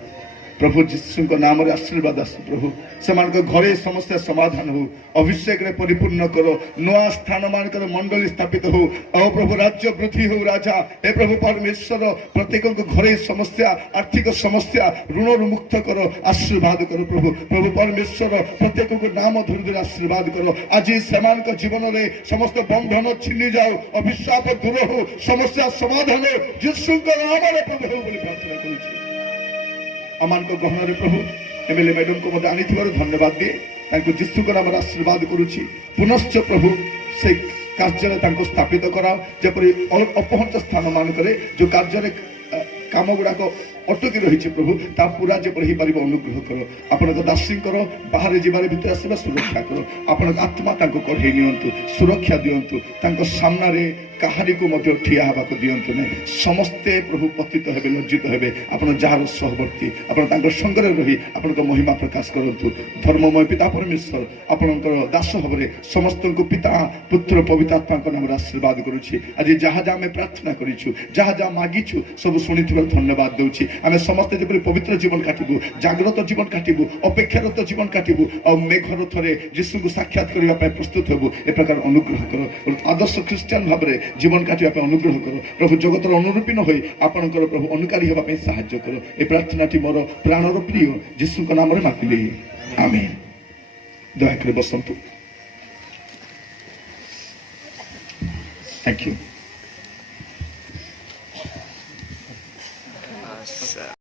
प्रभु जीशु नाम रे आशीर्वाद आसु प्रभु से घरे समस्या समाधान हो अभिषेक रे परिपूर्ण करो नुआ स्थान मानकर मंडली स्थापित हो और प्रभु राज्य वृद्धि हो राजा हे प्रभु परमेश्वर प्रत्येक घरे समस्या आर्थिक समस्या ऋण मुक्त करो आशीर्वाद करो प्रभु प्रभु परमेश्वर प्रत्येक को नाम धरि धरि आशीर्वाद करो आज से जीवन में समस्त बंधन छिनी जाओ अभिशाप दूर हो समस्या समाधान हो जीशु नाम रे प्रभु हो बोली प्रार्थना करूछी अमान को गहन प्रभु एमएलए मैडम को आनी धन्यवाद दिए जीशु को नाम आशीर्वाद करुच्ची पुनश्च प्रभु से कार्य स्थापित कराओ जपरी अपहंच स्थान मानक जो कार्य काम गुड़ाक अटकी रही प्रभु ता पूरा जपरी हो पार अनुग्रह करो आपण दासी बाहर जीवार भितर आसवा सुरक्षा करो आपण आत्मा कढ़े नियंतु सुरक्षा दिंतु सामना रे कहारी को ठिया हवा दिंतु ना समस्ते प्रभु पतित हेबे लज्जित हेबे आपण जार सहवर्ती आपण संगे रही आपण महिमा प्रकाश करंतु धर्ममय पिता परमेश्वर आपणकर दास भाव समस्त को पिता पुत्र पवित्र आत्मा नाम आशीर्वाद करुच्ची आज जहाँ जहाँ आम प्रार्थना करूँ जहाँ जहाँ मागिछु सब शुणी धन्यवाद दूची आम समस्ते जब पवित्र जीवन काटबू जाग्रत जीवन काटबू अपेक्षारत जीवन काटबू और मेघर थरे जीशु को साक्षात करने प्रस्तुत हेबू ए प्रकार अनुग्रह करो आदर्श ख्रीस्टियान भाव में जीवन काटिया अनुग्रह करो प्रभु जगतर अनुरूपी न होई आपणकर प्रभु अनुकारी होगा साहाय्य करो ए प्रार्थनाटी मोर प्राणर प्रिय जीशु नाम मागिले आमेन दयाकर बसंतु थैंक यू।